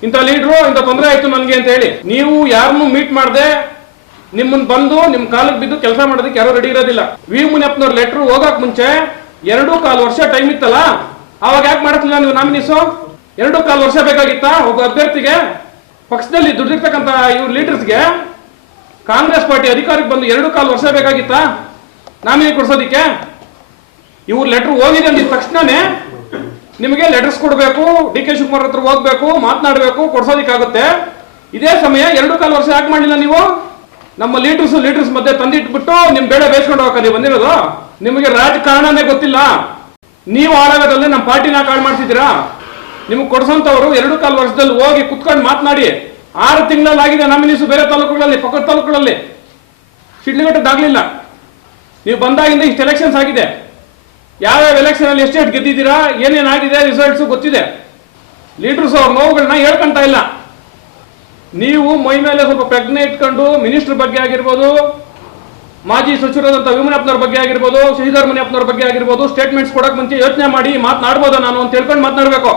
ಇಂಥ ಲೀಡ್ರು ಇಂಥ ತೊಂದರೆ ಆಯ್ತು ನನಗೆ ಅಂತ ಹೇಳಿ. ನೀವು ಯಾರನ್ನೂ ಮೀಟ್ ಮಾಡದೆ ನಿಮ್ಮನ್ನ ಬಂದು ನಿಮ್ಮ ಕಾಲಿಗೆ ಬಿದ್ದು ಕೆಲಸ ಮಾಡೋದಕ್ಕೆ ಯಾರು ರೆಡಿ ಇರೋದಿಲ್ಲ. ವಿ ಮುನಿಯಪ್ಪನವ್ರ ಲೆಟ್ರು ಹೋಗಕ್ ಮುಂಚೆ 2.25 ವರ್ಷ ಟೈಮ್ ಇತ್ತಲ್ಲ, ಅವಾಗ ಯಾಕೆ ಮಾಡಕ್ಲಿಲ್ಲ ನೀವು ನಾಮಿನೀಸು? 2.25 ವರ್ಷ ಬೇಕಾಗಿತ್ತಾ ಒಬ್ಬ ಅಭ್ಯರ್ಥಿಗೆ? ಪಕ್ಷದಲ್ಲಿ ದುಡ್ಡಿರ್ತಕ್ಕಂಥ ಇವ್ರ ಲೀಡರ್ಸ್ಗೆ ಕಾಂಗ್ರೆಸ್ ಪಾರ್ಟಿ ಅಧಿಕಾರಕ್ಕೆ ಬಂದು 2.25 ವರ್ಷ ಬೇಕಾಗಿತ್ತಾ ನಾಮಿನಿ ಕೊಡ್ಸೋದಿಕ್ಕೆ? ಇವ್ರ ಲೆಟ್ರ್ ಹೋಗಿದೆ ಅಂದಿದ ತಕ್ಷಣನೇ ನಿಮಗೆ ಲೆಟರ್ಸ್ ಕೊಡಬೇಕು, ಡಿ ಕೆ ಶಿವಕುಮಾರ್ ಹತ್ರ ಹೋಗ್ಬೇಕು, ಮಾತನಾಡಬೇಕು, ಕೊಡ್ಸೋದಿಕ್ಕಾಗುತ್ತೆ. ಇದೇ ಸಮಯ 2.25 ವರ್ಷ ಯಾಕೆ ಮಾಡಲಿಲ್ಲ ನೀವು? ನಮ್ಮ ಲೀಡರ್ಸ್ ಮಧ್ಯೆ ತಂದಿಟ್ಬಿಟ್ಟು ನಿಮ್ ಬೇಳೆ ಬೇಯಿಸ್ಕೊಂಡು ಹೋಗಕ್ಕೆ ನೀವು ಬಂದಿರೋದು? ನಿಮಗೆ ರಾಜಕಾರಣನೇ ಗೊತ್ತಿಲ್ಲ. ನೀವು ಹಾಳಾಗೋದಲ್ಲೇ ನಮ್ಮ ಪಾರ್ಟಿನ ಕಾಳು ಮಾಡ್ತಿದ್ದೀರಾ. ನಿಮ್ಗೆ ಕೊಡ್ಸೋಂಥವ್ರು 2.25 ವರ್ಷದಲ್ಲಿ ಹೋಗಿ ಕುತ್ಕೊಂಡು ಮಾತನಾಡಿ 6 ತಿಂಗಳಲ್ಲಿ ಆಗಿದೆ ನಾಮಿನೀಸು. ಬೇರೆ ತಾಲೂಕುಗಳಲ್ಲಿ, ಪಕ್ಕದ ತಾಲೂಕುಗಳಲ್ಲಿ ಶಿಡ್ಲಘಟ್ಟದಾಗ್ಲಿಲ್ಲ. ನೀವು ಬಂದಾಗಿಂದ ಇಷ್ಟು ಎಲೆಕ್ಷನ್ಸ್ ಆಗಿದೆ. ಯಾವ್ಯಾವ ಎಲೆಕ್ಷನ್ ಅಲ್ಲಿ ಎಷ್ಟೆಷ್ಟು ಗೆದ್ದಿದ್ದೀರಾ, ಏನೇನಾಗಿದೆ ರಿಸಲ್ಟ್ಸ್ ಗೊತ್ತಿದೆ. ಲೀಡರ್ಸ್ ಅವ್ರ ನೋವುಗಳನ್ನ ಹೇಳ್ಕೊಂತ ಇಲ್ಲ. ನೀವು ಮೈ ಮೇಲೆ ಸ್ವಲ್ಪ ಪ್ರಜ್ಞೆ ಇಟ್ಕೊಂಡು ಮಿನಿಸ್ಟರ್ ಬಗ್ಗೆ ಆಗಿರ್ಬೋದು, ಮಾಜಿ ಸಚಿವರಾದಂಥ ವಿಮನಪ್ಪನವ್ರ ಬಗ್ಗೆ ಆಗಿರ್ಬೋದು, ಶಶಿಧರ್ ಮುನಿಯಪ್ಪನವ್ರ ಬಗ್ಗೆ ಆಗಿರ್ಬೋದು, ಸ್ಟೇಟ್ಮೆಂಟ್ಸ್ ಕೊಡಕ್ ಮುಂಚೆ ಯೋಚನೆ ಮಾಡಿ ಮಾತನಾಡ್ಬೋದ ನಾನು ಅಂತ ಹೇಳ್ಕೊಂಡು ಮಾತನಾಡಬೇಕು.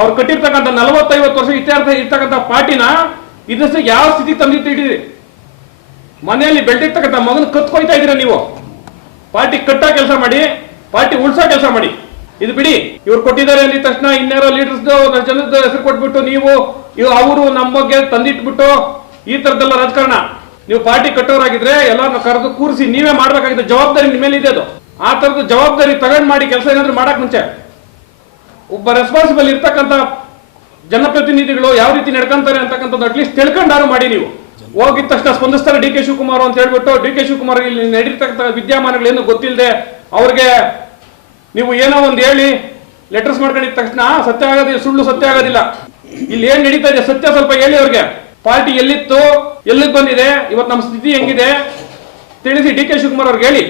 ಅವ್ರು ಕಟ್ಟಿರ್ತಕ್ಕಂಥ 40-50 ವರ್ಷ ಇತಿಹಾಸ ಇರ್ತಕ್ಕಂಥ ಪಾರ್ಟಿನ ಇದಷ್ಟು ಯಾವ ಸ್ಥಿತಿ ತಂದಿಟ್ಟಿದ್ದೀರಿ? ಮನೆಯಲ್ಲಿ ಬೆಳೆದಿರ್ತಕ್ಕಂಥ ಮಗನ ಕತ್ಕೊಯ್ತಾ ಇದ್ದೀರಾ ನೀವು. ಪಾರ್ಟಿ ಕಟ್ಟೋ ಕೆಲಸ ಮಾಡಿ, ಪಾರ್ಟಿ ಉಳ್ಸೋ ಕೆಲಸ ಮಾಡಿ. ಇದು ಬಿಡಿ. ಇವ್ರು ಕೊಟ್ಟಿದ್ದಾರೆ ಅಂದಿದ ತಕ್ಷಣ ಇನ್ಯಾರೋ ಲೀಡರ್ಸ್ ಜನದ ಹೆಸರು ಕೊಟ್ಬಿಟ್ಟು ನೀವು ಅವರು ನಮ್ಮ ಬಗ್ಗೆ ತಂದಿಟ್ಬಿಟ್ಟು ಈ ತರದೆಲ್ಲ ರಾಜಕಾರಣ. ನೀವು ಪಾರ್ಟಿ ಕಟ್ಟೋರಾಗಿದ್ರೆ ಎಲ್ಲರನ್ನ ಕರೆದು ಕೂರಿಸಿ ನೀವೇ ಮಾಡ್ಬೇಕಾಗಿದ್ದ ಜವಾಬ್ದಾರಿ ನಿಮ್ಮ ಮೇಲೆ ಇದೆ. ಅದು ಆ ತರದ ಜವಾಬ್ದಾರಿ ತಗೊಂಡ್ ಮಾಡಿ ಕೆಲಸ ಏನಾದ್ರು ಮಾಡಕ್ ಮುಂಚೆ ಒಬ್ಬ ರೆಸ್ಪಾನ್ಸಿಬಲ್ ಇರ್ತಕ್ಕಂಥ ಜನಪ್ರತಿನಿಧಿಗಳು ಯಾವ ರೀತಿ ನಡ್ಕೊಂತಾರೆ ಅಂತಕ್ಕಂಥದ್ದು ಅಟ್ಲೀಸ್ಟ್ ತಿಳ್ಕೊಂಡಾರು ಮಾಡಿ. ನೀವು ಹೋಗಿದ ತಕ್ಷಣ ಸ್ಪಂದಿಸ್ತಾರೆ ಡಿ ಕೆ ಶಿವಕುಮಾರ್ ಅಂತ ಹೇಳ್ಬಿಟ್ಟು, ಡಿ ಕೆ ಶಿವಕುಮಾರ್ ಇಲ್ಲಿ ನಡೀತಕ್ಕಂಥ ವಿದ್ಯಮಾನಗಳೇನು ಗೊತ್ತಿಲ್ಲದೆ ಅವ್ರಿಗೆ ನೀವು ಏನೋ ಒಂದು ಹೇಳಿ ಲೆಟರ್ಸ್ ಮಾಡ್ಕೊಂಡಿದ ತಕ್ಷಣ ಸತ್ಯ ಆಗೋದಿಲ್ಲ, ಸುಳ್ಳು ಸತ್ಯ ಆಗೋದಿಲ್ಲ. ಇಲ್ಲಿ ಏನ್ ನಡೀತಾ ಇದೆ ಸತ್ಯ ಸ್ವಲ್ಪ ಹೇಳಿ ಅವ್ರಿಗೆ. ಪಾರ್ಟಿ ಎಲ್ಲಿತ್ತು, ಎಲ್ಲಿಗೆ ಬಂದಿದೆ, ಇವತ್ತು ನಮ್ಮ ಸ್ಥಿತಿ ಹೆಂಗಿದೆ ತಿಳಿಸಿ ಡಿ ಕೆ ಶಿವಕುಮಾರ್ ಅವ್ರಿಗೆ ಹೇಳಿ.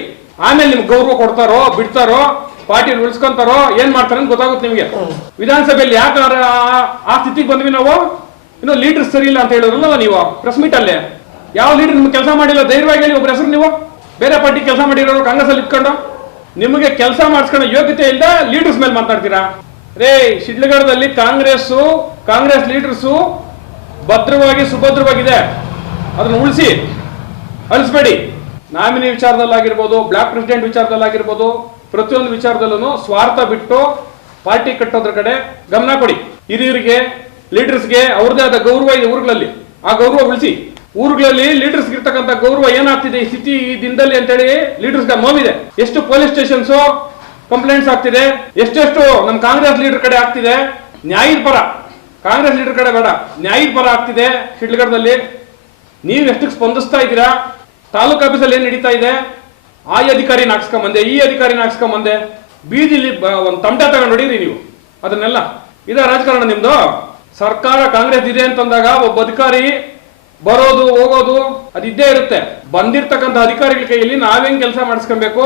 ಆಮೇಲೆ ನಿಮ್ಗೆ ಗೌರವ ಕೊಡ್ತಾರೋ ಬಿಡ್ತಾರೋ, ಪಾರ್ಟಿ ಉಳಿಸ್ಕೊಂತಾರೋ, ಏನ್ ಮಾಡ್ತಾರೆ ಅಂತ ಗೊತ್ತಾಗುತ್ತೆ ನಿಮಗೆ. ವಿಧಾನಸಭೆಯಲ್ಲಿ ಯಾಕೆ ಆ ಸ್ಥಿತಿಗೆ ಬಂದ್ವಿ ನಾವು? ಇನ್ನು ಲೀಡರ್ ಸರಿ ಇಲ್ಲ ಅಂತ ಹೇಳಿದ್ರಲ್ಲ ನೀವು ಪ್ರೆಸ್ ಮೀಟ್ ಅಲ್ಲಿ. ಯಾವ ಲೀಡರ್ ನಿಮ್ಗೆ ಕೆಲಸ ಮಾಡಿಲ್ಲ ಧೈರ್ಯವಾಗಿ ಹೇಳಿ ಒಬ್ಬರ ಹೆಸರು. ನೀವು ಬೇರೆ ಪಾರ್ಟಿ ಕೆಲಸ ಮಾಡಿರೋರು ಕಾಂಗ್ರೆಸ್ ಅಲ್ಲಿ ಇಟ್ಕೊಂಡು ನಿಮಗೆ ಕೆಲಸ ಮಾಡಿಸ್ಕೊಳ್ಳೋ ಯೋಗ್ಯತೆ ಇಲ್ಲದ ಲೀಡರ್ಸ್ ಮೇಲೆ ಮಾತಾಡ್ತೀರಾ? ರೇ, ಶಿಡ್ಲಘಟ್ಟದಲ್ಲಿ ಕಾಂಗ್ರೆಸ್ ಲೀಡರ್ಸು ಭದ್ರವಾಗಿ ಸುಭದ್ರವಾಗಿದೆ. ಅದನ್ನು ಉಳಿಸಿ, ಅಳಿಸ್ಬೇಡಿ. ನಾಮಿನಿ ವಿಚಾರದಲ್ಲಾಗಿರ್ಬೋದು, ಬ್ಲಾಕ್ ಪ್ರೆಸಿಡೆಂಟ್ ವಿಚಾರದಲ್ಲಾಗಿರ್ಬೋದು, ಪ್ರತಿಯೊಂದು ವಿಚಾರದಲ್ಲೂ ಸ್ವಾರ್ಥ ಬಿಟ್ಟು ಪಾರ್ಟಿ ಕಟ್ಟೋದ್ರ ಕಡೆ ಗಮನ ಕೊಡಿ. ಹಿರಿಯರಿಗೆ, ಲೀಡರ್ಸ್ಗೆ ಅವ್ರದೇ ಆದ ಗೌರವ ಇದೆ ಊರುಗಳಲ್ಲಿ. ಆ ಗೌರವ ಉಳಿಸಿ. ಊರುಗಳಲ್ಲಿ ಲೀಡರ್ಸ್ ಇರ್ತಕ್ಕಂಥ ಗೌರವ ಏನಾಗ್ತಿದೆ ಈ ಸ್ಥಿತಿ ಈ ದಿನದಲ್ಲಿ ಅಂತೇಳಿ ಲೀಡರ್ಸ್ಗೆ ನೋವಿದೆ. ಎಷ್ಟು ಪೊಲೀಸ್ ಸ್ಟೇಷನ್ಸ್ ಕಂಪ್ಲೇಂಟ್ಸ್ ಆಗ್ತಿದೆ, ಎಷ್ಟೆಷ್ಟು ನಮ್ಮ ಕಾಂಗ್ರೆಸ್ ಲೀಡರ್ ಕಡೆ ಆಗ್ತಿದೆ. ನ್ಯಾಯದ ಪರ ಕಾಂಗ್ರೆಸ್ ಲೀಡರ್ ಕಡೆ ಬೇಡ, ನ್ಯಾಯದ ಪರ ಆಗ್ತಿದೆ ಶಿಡ್ಲಘಟ್ಟದಲ್ಲಿ. ನೀವು ಎಷ್ಟಕ್ಕೆ ಸ್ಪಂದಿಸ್ತಾ ಇದ್ದೀರಾ? ತಾಲೂಕು ಆಫೀಸಲ್ಲಿ ಏನ್ ನಡೀತಾ ಇದೆ? ಆ ಅಧಿಕಾರಿನ ಹಾಕ್ಸ್ಕೊಂಬಂದೆ, ಈ ಅಧಿಕಾರಿನ ಹಾಕ್ಸ್ಕೊಂಬಂದೆ, ಬೀದಿಲಿ ಒಂದು ತಮಟೆ ತಗೊಂಡು ಹೊಡೀರಿ ನೀವು. ಅದನ್ನೆಲ್ಲ ಇದೇ ರಾಜಕಾರಣ ನಿಮ್ದು. ಸರ್ಕಾರ ಕಾಂಗ್ರೆಸ್ ಇದೆ ಅಂತಂದಾಗ ಒಬ್ಬ ಅಧಿಕಾರಿ ಬರೋದು ಹೋಗೋದು ಅದಿದ್ದೇ ಇರುತ್ತೆ. ಬಂದಿರ್ತಕ್ಕಂಥ ಅಧಿಕಾರಿಗಳ ಕೈಯಲ್ಲಿ ನಾವೇನ್ ಕೆಲಸ ಮಾಡಿಸ್ಕೊಬೇಕು?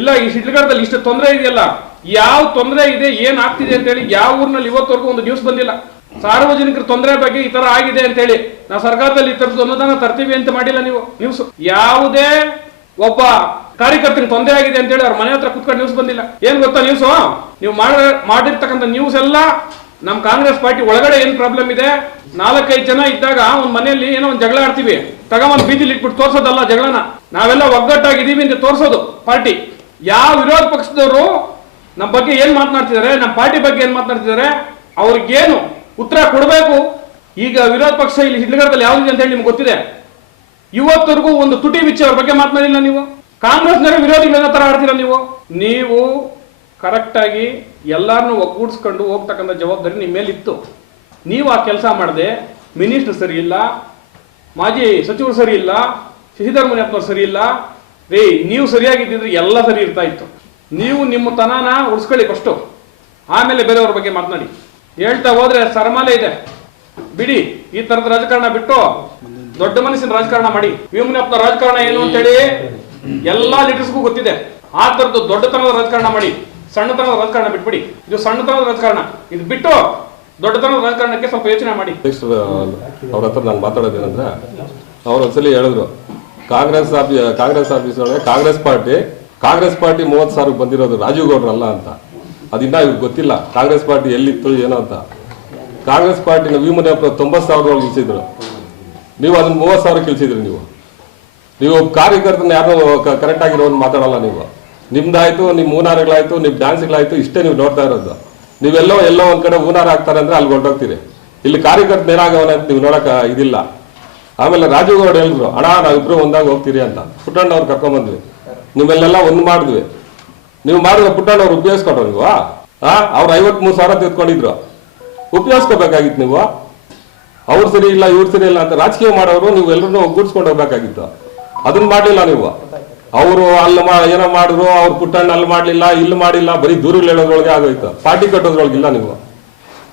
ಇಲ್ಲ ಈ ಶಿಡ್ಲಘಟ್ಟದಲ್ಲಿ ಇಷ್ಟು ತೊಂದರೆ ಇದೆಯಲ್ಲ, ಯಾವ ತೊಂದರೆ ಇದೆ, ಏನ್ ಆಗ್ತಿದೆ ಅಂತ ಹೇಳಿ ಯಾವ ಊರಿನಲ್ಲಿ ಇವತ್ತವರೆಗೂ ಒಂದು ನ್ಯೂಸ್ ಬಂದಿಲ್ಲ. ಸಾರ್ವಜನಿಕರ ತೊಂದರೆ ಬಗ್ಗೆ ಈ ತರ ಆಗಿದೆ ಅಂತ ಹೇಳಿ ನಾವು ಸರ್ಕಾರದಲ್ಲಿ ಈ ತರದ್ದು ಅನುದಾನ ತರ್ತೀವಿ ಅಂತ ಮಾಡಿಲ್ಲ ನೀವು ನ್ಯೂಸ್. ಯಾವುದೇ ಒಬ್ಬ ಕಾರ್ಯಕರ್ತರಿಗೆ ತೊಂದರೆ ಆಗಿದೆ ಅಂತ ಹೇಳಿ ಅವ್ರ ಮನೆ ಹತ್ರ ಕುತ್ಕೊಂಡು ನ್ಯೂಸ್ ಬಂದಿಲ್ಲ. ಏನ್ ಗೊತ್ತಾ ನ್ಯೂಸ್? ನೀವು ಮಾಡಿರ್ತಕ್ಕಂಥ ನ್ಯೂಸ್ ಎಲ್ಲ ನಮ್ ಕಾಂಗ್ರೆಸ್ ಪಾರ್ಟಿ ಒಳಗಡೆ ಏನ್ ಪ್ರಾಬ್ಲಮ್ ಇದೆ, 4-5 ಜನ ಇದ್ದಾಗ ಒಂದ್ ಮನೆಯಲ್ಲಿ ಏನೋ ಒಂದ್ ಜಗಳ ಆಡ್ತೀವಿ, ತಗೊಂಡ್ ಬೀದಿಲಿ ಇಟ್ಬಿಟ್ಟು ತೋರ್ಸೋದಲ್ಲ ಜಗಳನ. ನಾವೆಲ್ಲ ಒಗ್ಗಟ್ಟಾಗಿದ್ದೀವಿ ಅಂತ ತೋರ್ಸೋದು ಪಾರ್ಟಿ. ಯಾವ ವಿರೋಧ ಪಕ್ಷದವರು ನಮ್ಮ ಬಗ್ಗೆ ಏನ್ ಮಾತನಾಡ್ತಿದ್ದಾರೆ, ನಮ್ಮ ಪಾರ್ಟಿ ಬಗ್ಗೆ ಏನ್ ಮಾತನಾಡ್ತಿದ್ದಾರೆ, ಅವ್ರಿಗೇನು ಉತ್ತರ ಕೊಡಬೇಕು. ಈಗ ವಿರೋಧ ಪಕ್ಷ ಇಲ್ಲಿ ಶಿಡ್ಲಘಟ್ಟದಲ್ಲಿ ಯಾವ್ದಿದೆ ಅಂತ ಹೇಳಿ ನಿಮ್ಗೆ ಗೊತ್ತಿದೆ. ಇವತ್ತವರೆಗೂ ಒಂದು ತುಟಿ ಬಿಚ್ಚಿ ಅವ್ರ ಬಗ್ಗೆ ಮಾತನಾಡಿಲ್ಲ ನೀವು. ಕಾಂಗ್ರೆಸ್ನವರ ವಿರೋಧಿಗಳನ್ನ ತರ ಆಡ್ತೀರಾ ನೀವು ಕರೆಕ್ಟ್ ಆಗಿ ಎಲ್ಲಾರನ್ನೂ ಒಗ್ಗೂಡಿಸ್ಕೊಂಡು ಹೋಗ್ತಕ್ಕಂಥ ಜವಾಬ್ದಾರಿ ನಿಮ್ಮ ಮೇಲಿತ್ತು. ನೀವು ಆ ಕೆಲಸ ಮಾಡದೆ, ಮಿನಿಸ್ಟರ್ ಸರಿ ಇಲ್ಲ, ಮಾಜಿ ಸಚಿವರು ಸರಿ ಇಲ್ಲ, ಶಶಿಧರ್ ಮುನಿಯಪ್ಪನವ್ರು ಸರಿ ಇಲ್ಲ. ನೀವು ಸರಿಯಾಗಿದ್ದಿದ್ರೆ ಎಲ್ಲ ಸರಿ ಇರ್ತಾ ಇತ್ತು. ನೀವು ನಿಮ್ಮ ತನಾನ ಉಳಿಸ್ಕೊಳ್ಳಿ ಫಸ್ಟು, ಆಮೇಲೆ ಬೇರೆಯವ್ರ ಬಗ್ಗೆ ಮಾತನಾಡಿ. ಹೇಳ್ತಾ ಹೋದ್ರೆ ಸರಮಾಲೆ ಇದೆ. ಬಿಡಿ ಈ ತರದ ರಾಜಕಾರಣ ಬಿಟ್ಟು ದೊಡ್ಡ ಮನಸ್ಸಿನ ರಾಜಕಾರಣ ಮಾಡಿ. ವಿಮನಪ್ಪನ ರಾಜಕಾರಣ ಏನು ಅಂತೇಳಿ ಎಲ್ಲಾ ಲೀಡರ್ಸ್ಗೂ ಗೊತ್ತಿದೆ. ಆ ತರದ್ದು ದೊಡ್ಡತನದ ರಾಜಕಾರಣ ಮಾಡಿ. ಸಣ್ಣತನದ ರಾಜಕಾರಣ ಬಿಟ್ಬಿಡಿ. ಇದು ಸಣ್ಣತನದ ರಾಜಕಾರಣ. ಇದು ಬಿಟ್ಟು ದೊಡ್ಡತನದ ರಾಜಕಾರಣಕ್ಕೆ ಸ್ವಲ್ಪ ಯೋಚನೆ ಮಾಡಿ. ನೆಕ್ಸ್ಟ್ ಅವ್ರ ಹತ್ರ ನಾನು ಮಾತಾಡೋದೇನಂದ್ರೆ, ಅವ್ರು ಒಂದ್ಸಲಿ ಹೇಳಿದ್ರು ಕಾಂಗ್ರೆಸ್ ಆಫೀಸ್ ಒಳಗೆ ಕಾಂಗ್ರೆಸ್ ಪಾರ್ಟಿ 30,000 ಬಂದಿರೋದು ರಾಜೀವ್ ಗೌಡ್ರಲ್ಲ ಅಂತ. ಅದಿನ್ನ ಇವ್ರಿಗೆ ಗೊತ್ತಿಲ್ಲ ಕಾಂಗ್ರೆಸ್ ಪಾರ್ಟಿ ಎಲ್ಲಿತ್ತು ಏನೋ ಅಂತ. ಕಾಂಗ್ರೆಸ್ ಪಾರ್ಟಿನ ವಿಮನೆ 90,000 ಇಳಿಸಿದ್ರು. ನೀವು ಅದನ್ನ 30,000 ಇಳಿಸಿದ್ರಿ. ನೀವು ಕಾರ್ಯಕರ್ತನ ಯಾರು ಕರೆಕ್ಟ್ ಆಗಿರೋದು ಮಾತಾಡಲ್ಲ. ನಿಮ್ದಾಯ್ತು, ನಿಮ್ಮ ಹೂನಾರಗಳಾಯ್ತು, ನಿಮ್ಮ ಡ್ಯಾನ್ಸ್ಗಳಾಯ್ತು, ಇಷ್ಟೇ ನೀವು ನೋಡ್ತಾ ಇರೋದು. ನೀವೆಲ್ಲೋ ಒಂದ್ ಕಡೆ ಹೂನಾರ ಆಗ್ತಾರೆ ಅಂದ್ರೆ ಅಲ್ಲಿ ಹೊರಟೋಗ್ತೀರಿ. ಇಲ್ಲಿ ಕಾರ್ಯಕರ್ತನ ಏನಾಗವನೆ ಅಂತ ನೀವು ನೋಡಕ್ ಇದಿಲ್ಲ. ಆಮೇಲೆ ರಾಜೀವ್ ಗೌಡ ಹೇಳಿದ್ರು, ಅಣ್ಣ ನಾವಿಬ್ರು ಒಂದಾಗ ಹೋಗ್ತೀರಿ ಅಂತ. ಪುಟ್ಟಣ್ಣ ಅವ್ರು ಕರ್ಕೊಂಡ್ಬಂದ್ವಿ, ನಿಮ್ಮೆಲ್ಲ ಒಂದ್ ಮಾಡಿದ್ವಿ. ನೀವು ಮಾಡಿದ್ರೆ ಪುಟ್ಟಣ್ಣ ಅವ್ರು ಉಪಯೋಗಿಸ್ಕೊಟ್ರು. ನೀವು ಅವ್ರು 53,000 ತೆಗೆದುಕೊಂಡಿದ್ರು. ಉಪಯೋಗಿಸ್ಕೋಬೇಕಾಗಿತ್ತು ನೀವು. ಅವ್ರು ಸರಿ ಇಲ್ಲ ಇವ್ರು ಸರಿ ಇಲ್ಲ ಅಂತ ರಾಜಕೀಯ ಮಾಡೋರು ನೀವು ಎಲ್ಲರನ್ನೂ ಒಗ್ಗೂಡ್ಸ್ಕೊಂಡು ಹೋಗ್ಬೇಕಾಗಿತ್ತು. ಅದನ್ನ ಮಾಡ್ಲಿಲ್ಲ ನೀವು. ಅವರು ಅಲ್ಲಿ ಏನೋ ಮಾಡಿದ್ರು, ಅವ್ರು ಪುಟ್ಟಣ್ಣ ಅಲ್ಲಿ ಮಾಡ್ಲಿಲ್ಲ, ಇಲ್ಲಿ ಮಾಡಿಲ್ಲ, ಬರೀ ದೂರಗಳು ಹೇಳೋದ್ರೊಳಗೆ ಆಗೋಯ್ತು. ಪಾರ್ಟಿ ಕಟ್ಟೋದ್ರೊಳಗಿಲ್ಲ ನೀವು.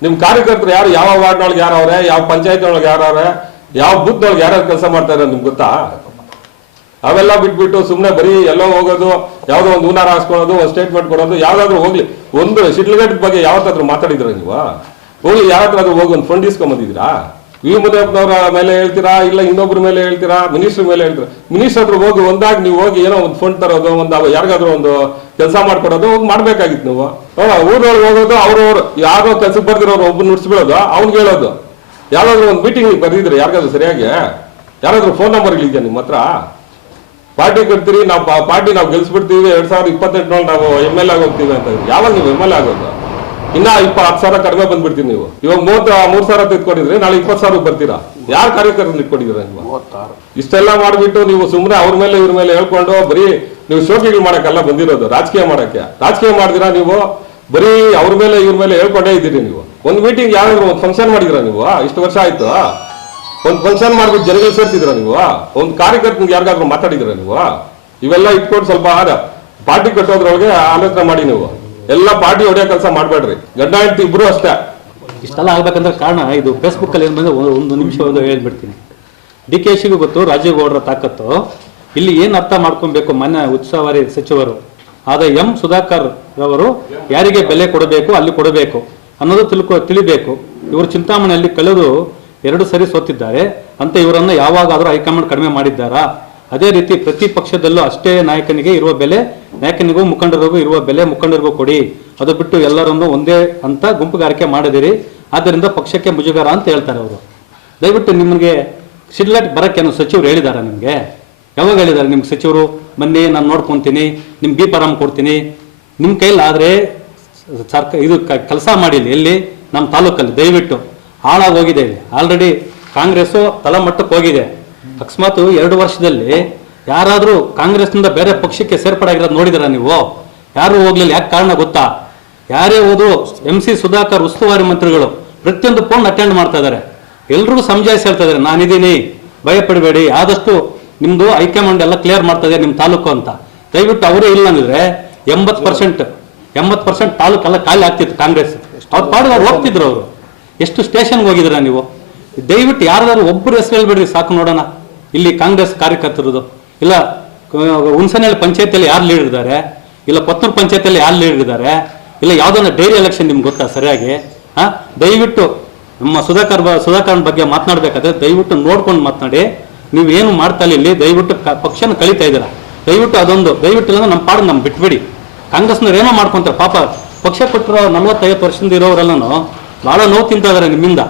ನಿಮ್ ಕಾರ್ಯಕರ್ತರು ಯಾರು, ಯಾವ ವಾರ್ಡ್ನೊಳಗೆ ಯಾರವ್ರೆ, ಯಾವ ಪಂಚಾಯತ್ ಒಳಗೆ ಯಾರವ್ರೆ, ಯಾವ ಬೂತ್ನೊಳಗೆ ಯಾರ್ಯಾರು ಕೆಲಸ ಮಾಡ್ತಾ ಇರೋ ನಿಮ್ಗೆ ಗೊತ್ತಾ? ಅವೆಲ್ಲ ಬಿಟ್ಬಿಟ್ಟು ಸುಮ್ಮನೆ ಬರೀ ಎಲ್ಲೋ ಹೋಗೋದು, ಯಾವ್ದೋ ಒಂದು ಹೂನಾರ ಹಾಸ್ಕೊಳ್ಳೋದು, ಒಂದು ಸ್ಟೇಟ್ಮೆಂಟ್ ಕೊಡೋದು. ಯಾವ್ದಾದ್ರು ಹೋಗ್ಲಿ, ಒಂದು ಶಿಡ್ಲಘಟ್ಟ ಬಗ್ಗೆ ಯಾವತ್ತಾದ್ರೂ ಮಾತಾಡಿದ್ರ ನೀವು? ಹೋಗ್ಲಿ, ಯಾವತ್ತಾದ್ರೂ ಹೋಗಿ ಒಂದು ಫಂಡ್ ಇಸ್ಕೊಂಬಂದಿದ್ದೀರಾ? ವಿ ಮುನಿಯಪ್ಪನವರ ಮೇಲೆ ಹೇಳ್ತೀರಾ, ಇಲ್ಲ ಇನ್ನೊಬ್ರ ಮೇಲೆ ಹೇಳ್ತೀರಾ, ಮಿನಿಸ್ಟರ್ ಮೇಲೆ ಹೇಳ್ತೀರಾ. ಮಿನಿಸ್ಟರ್ ಹತ್ರ ಹೋಗಿ ಒಂದಾಗ ನೀವು ಹೋಗಿ ಏನೋ ಒಂದು ಫಂಡ್ ತರೋದು, ಒಂದು ಯಾರಿಗಾದ್ರೂ ಒಂದು ಕೆಲಸ ಮಾಡ್ಕೊಡೋದು ಹೋಗಿ ಮಾಡ್ಬೇಕಾಗಿತ್ತು ನೀವು. ಊರೊಳಗೆ ಹೋಗೋದು, ಅವ್ರವ್ರು ಯಾರೋ ಕೆಲ್ಸಕ್ಕೆ ಬರ್ದಿರೋರು ಒಬ್ಬರು ನುಡ್ಸ್ಬಿಡೋದು, ಅವ್ನಿಗೆ ಹೇಳೋದು. ಯಾರಾದ್ರೂ ಒಂದು ಮೀಟಿಂಗ್ ಬರ್ದಿದ್ರೆ ಯಾರಿಗಾದ್ರೂ ಸರಿಯಾಗಿ ಯಾರಾದ್ರೂ ಫೋನ್ ನಂಬರ್ಗಳಿದೆಯಾ ನಿಮ್ಮ ಹತ್ರ? ಪಾರ್ಟಿ ಕಟ್ತೀರಿ, ನಾವು ಪಾರ್ಟಿ ನಾವು ಗೆಲ್ಸ್ಬಿಡ್ತೀವಿ, 2028 ನಾವು MLA ಆಗೋಗ್ತೀವಿ ಅಂತ. ಯಾವಾಗ ನೀವು MLA ಆಗೋದು? ಇನ್ನ 10,000 ಕಡಿಮೆ ಬಂದ್ಬಿಡ್ತೀವಿ. ನೀವು ಇವಾಗ 33,000 ತೆಗೆದುಕೊಂಡಿದ್ರೆ ನಾಳೆ 20,000 ಬರ್ತೀರಾ? ಯಾರು ಕಾರ್ಯಕರ್ತನ ಇಟ್ಕೊಂಡಿದ್ದೀರ ನೀವು? ಇಷ್ಟೆಲ್ಲ ಮಾಡ್ಬಿಟ್ಟು ನೀವು ಸುಮ್ಮನೆ ಅವ್ರ ಮೇಲೆ ಇವ್ರ ಮೇಲೆ ಹೇಳ್ಕೊಂಡು ಬರೀ ನೀವು ಶೋಕಿಗಳು ಮಾಡಕ್ಕೆಲ್ಲ ಬಂದಿರೋದು, ರಾಜಕೀಯ ಮಾಡಕ್ಕೆ. ರಾಜಕೀಯ ಮಾಡಿದಿರಾ ನೀವು? ಬರೀ ಅವ್ರ ಮೇಲೆ ಇವ್ರ ಮೇಲೆ ಹೇಳ್ಕೊಂಡೇ ಇದ್ದೀರಿ ನೀವು. ಒಂದು ಮೀಟಿಂಗ್ ಯಾರಾದ್ರೂ ಒಂದು ಫಂಕ್ಷನ್ ಮಾಡಿದಿರಾ ನೀವು? ಇಷ್ಟು ವರ್ಷ ಆಯ್ತು. ಒಂದು ಫಂಕ್ಷನ್ ಮಾಡ್ಬಿಟ್ಟು ಜನಗಳು ಸೇರ್ತಿದ್ರ ನೀವು? ಒಂದು ಕಾರ್ಯಕರ್ತನಿಗೆ ಯಾರಿಗಾದ್ರೂ ಮಾತಾಡಿದಿರ ನೀವು? ಇವೆಲ್ಲ ಇಟ್ಕೊಂಡು ಸ್ವಲ್ಪ ಪಾರ್ಟಿ ಕಟ್ಟೋದ್ರೊಳಗೆ ಆಲೋಚನೆ ಮಾಡಿ. ನೀವು ಎಲ್ಲ ಪಾರ್ಟಿ ಹೊಡೆಯೋ ಕೆಲಸ ಮಾಡಬೇಡ್ರಿ. ಗಂಡ ಹೆಂಡತಿ ಇಬ್ರು ಅಷ್ಟೇ. ಇಷ್ಟೆಲ್ಲ ಆಗ್ಬೇಕಂದ್ರೆ ಕಾರಣ ಇದು ಫೇಸ್ಬುಕ್ ಅಲ್ಲಿ ಏನ್ ಬಂದ್ರೆ ಒಂದು ನಿಮಿಷ ಹೇಳ್ಬಿಡ್ತೀನಿ. DK-ಶಿಗೂ ಗೊತ್ತು ರಾಜೀವ್ ಗೌಡರ ತಾಕತ್ತು. ಇಲ್ಲಿ ಏನ್ ಅರ್ಥ ಮಾಡ್ಕೊಬೇಕು, ಮಾನ್ಯ ಉತ್ಸವಾರಿ ಸಚಿವರು ಆದ ಸುಧಾಕರ್ ರವರು ಯಾರಿಗೆ ಬೆಲೆ ಕೊಡಬೇಕು ಅಲ್ಲಿ ಕೊಡಬೇಕು ಅನ್ನೋದು ತಿಳಿಬೇಕು. ಇವರು ಚಿಂತಾಮಣಿಯಲ್ಲಿ ಕಳೆದು 2 ಸರಿ ಸೋತಿದ್ದಾರೆ ಅಂತ ಇವರನ್ನ ಯಾವಾಗಾದ್ರೂ ಹೈಕಮಾಂಡ್ ಕಡಿಮೆ ಮಾಡಿದ್ದಾರಾ? ಅದೇ ರೀತಿ ಪ್ರತಿ ಪಕ್ಷದಲ್ಲೂ ಅಷ್ಟೇ ನಾಯಕನಿಗೆ ಇರುವ ಬೆಲೆ ನಾಯಕನಿಗೂ ಮುಖಂಡರಿಗೂ ಇರುವ ಬೆಲೆ ಮುಖಂಡರಿಗೂ ಕೊಡಿ. ಅದು ಬಿಟ್ಟು ಎಲ್ಲರನ್ನೂ ಒಂದೇ ಅಂತ ಗುಂಪುಗಾರಿಕೆ ಮಾಡದಿರಿ. ಆದ್ದರಿಂದ ಪಕ್ಷಕ್ಕೆ ಮುಜುಗರ ಅಂತ ಹೇಳ್ತಾರೆ ಅವರು. ದಯವಿಟ್ಟು ನಿಮಗೆ ಶಿಡ್ಲಘಟ್ಟ ಬರಕ್ಕೆ ಸಚಿವರು ಹೇಳಿದಾರ ನಿಮಗೆ? ಯಾವಾಗ ಹೇಳಿದ್ದಾರೆ ನಿಮ್ಗೆ ಸಚಿವರು? ಬನ್ನಿ ನಾನು ನೋಡ್ಕೊತೀನಿ, ನಿಮ್ಗೆ ಬಿ-ಫಾರಂ ಕೊಡ್ತೀನಿ. ನಿಮ್ಮ ಕೈಲಾದರೆ ಇದು ಕೆಲಸ ಮಾಡಿಲ್ಲ. ಎಲ್ಲಿ? ನಮ್ಮ ತಾಲೂಕಲ್ಲಿ. ದಯವಿಟ್ಟು ಹಾಳಾಗೋಗಿದೆ. ಆಲ್ರೆಡಿ ಕಾಂಗ್ರೆಸ್ಸು ತಳಮಟ್ಟಕ್ಕೆ ಹೋಗಿದೆ. ಅಕಸ್ಮಾತ್ 2 ವರ್ಷದಲ್ಲಿ ಯಾರಾದರೂ ಕಾಂಗ್ರೆಸ್ನಿಂದ ಬೇರೆ ಪಕ್ಷಕ್ಕೆ ಸೇರ್ಪಡೆಯಾಗಿರೋದು ನೋಡಿದಾರ ನೀವು? ಯಾರು ಹೋಗ್ಲಿಲ್ಲ. ಯಾಕೆ ಕಾರಣ ಗೊತ್ತಾ? ಯಾರೇ ಹೋದ್ರು MC ಸುಧಾಕರ್ ಉಸ್ತುವಾರಿ ಮಂತ್ರಿಗಳು ಪ್ರತಿಯೊಂದು ಫೋನ್ ಅಟೆಂಡ್ ಮಾಡ್ತಾ ಇದ್ದಾರೆ. ಎಲ್ರಿಗೂ ಸಮಜಾಯಿಸಿ ಹೇಳ್ತಾ ಇದ್ದಾರೆ, ನಾನಿದ್ದೀನಿ, ಭಯಪಡಬೇಡಿ, ಆದಷ್ಟು ನಿಮ್ದು ಹೈಕಮಾಂಡ್ ಎಲ್ಲ ಕ್ಲಿಯರ್ ಮಾಡ್ತಾ ಇದೆ ನಿಮ್ಮ ತಾಲೂಕು ಅಂತ. ದಯವಿಟ್ಟು ಅವರೇ ಇಲ್ಲ ಅಂದ್ರೆ 80% ತಾಲೂಕೆಲ್ಲ ಖಾಲಿ ಆಗ್ತಿತ್ತು. ಕಾಂಗ್ರೆಸ್ ಅವ್ರು ಪಾಡುಗಾರು ಹೋಗ್ತಿದ್ರು. ಅವರು ಎಷ್ಟು ಸ್ಟೇಷನ್ಗೆ ಹೋಗಿದ್ರ ನೀವು? ದಯವಿಟ್ಟು ಯಾರಾದ್ರೂ ಒಬ್ಬರು ಹೆಸರು ಹೇಳ್ಬೇಡ್ರಿ, ಸಾಕು ನೋಡೋಣ. ಇಲ್ಲಿ ಕಾಂಗ್ರೆಸ್ ಕಾರ್ಯಕರ್ತರದು ಇಲ್ಲ. ಹುಣಸನಹಳ್ಳಿ ಪಂಚಾಯತಿಯಲ್ಲಿ ಯಾರು ಲೀಡರ್ ಇದ್ದಾರೆ? ಇಲ್ಲ ಪತ್ನೂರು ಪಂಚಾಯತಿಯಲ್ಲಿ ಯಾರು ಲೀಡರ್ ಇದ್ದಾರೆ? ಇಲ್ಲ ಯಾವ್ದನ್ನ ಡೈರಿ ಎಲೆಕ್ಷನ್ ನಿಮ್ಗೆ ಗೊತ್ತಾ ಸರಿಯಾಗಿ? ದಯವಿಟ್ಟು ನಮ್ಮ ಸುಧಾಕರ್ ಬಗ್ಗೆ ಮಾತನಾಡ್ಬೇಕಾದ್ರೆ ದಯವಿಟ್ಟು ನೋಡ್ಕೊಂಡು ಮಾತನಾಡಿ. ನೀವು ಏನು ಮಾಡ್ತಾ ಇಲ್ಲ ಇಲ್ಲಿ. ದಯವಿಟ್ಟು ಪಕ್ಷನ ಕಳೀತಾ ಇದ್ದೀರಾ. ದಯವಿಟ್ಟು ಅದೊಂದು ದಯವಿಟ್ಟು ಇಲ್ಲ ನಮ್ಮ ಪಾಡು ನಮ್ಗೆ ಬಿಟ್ಬಿಡಿ. ಕಾಂಗ್ರೆಸ್ನವ್ರು ಏನೋ ಮಾಡ್ಕೊಂತಾರೆ ಪಾಪ. ಪಕ್ಷ ಕೊಟ್ಟರು 40-50 ವರ್ಷದಿಂದ ಇರೋರೆಲ್ಲನೂ ಭಾಳ ನೋವು ತಿಂತಾ ಇದಾರೆ ನಿಮ್ಮಿಂದ.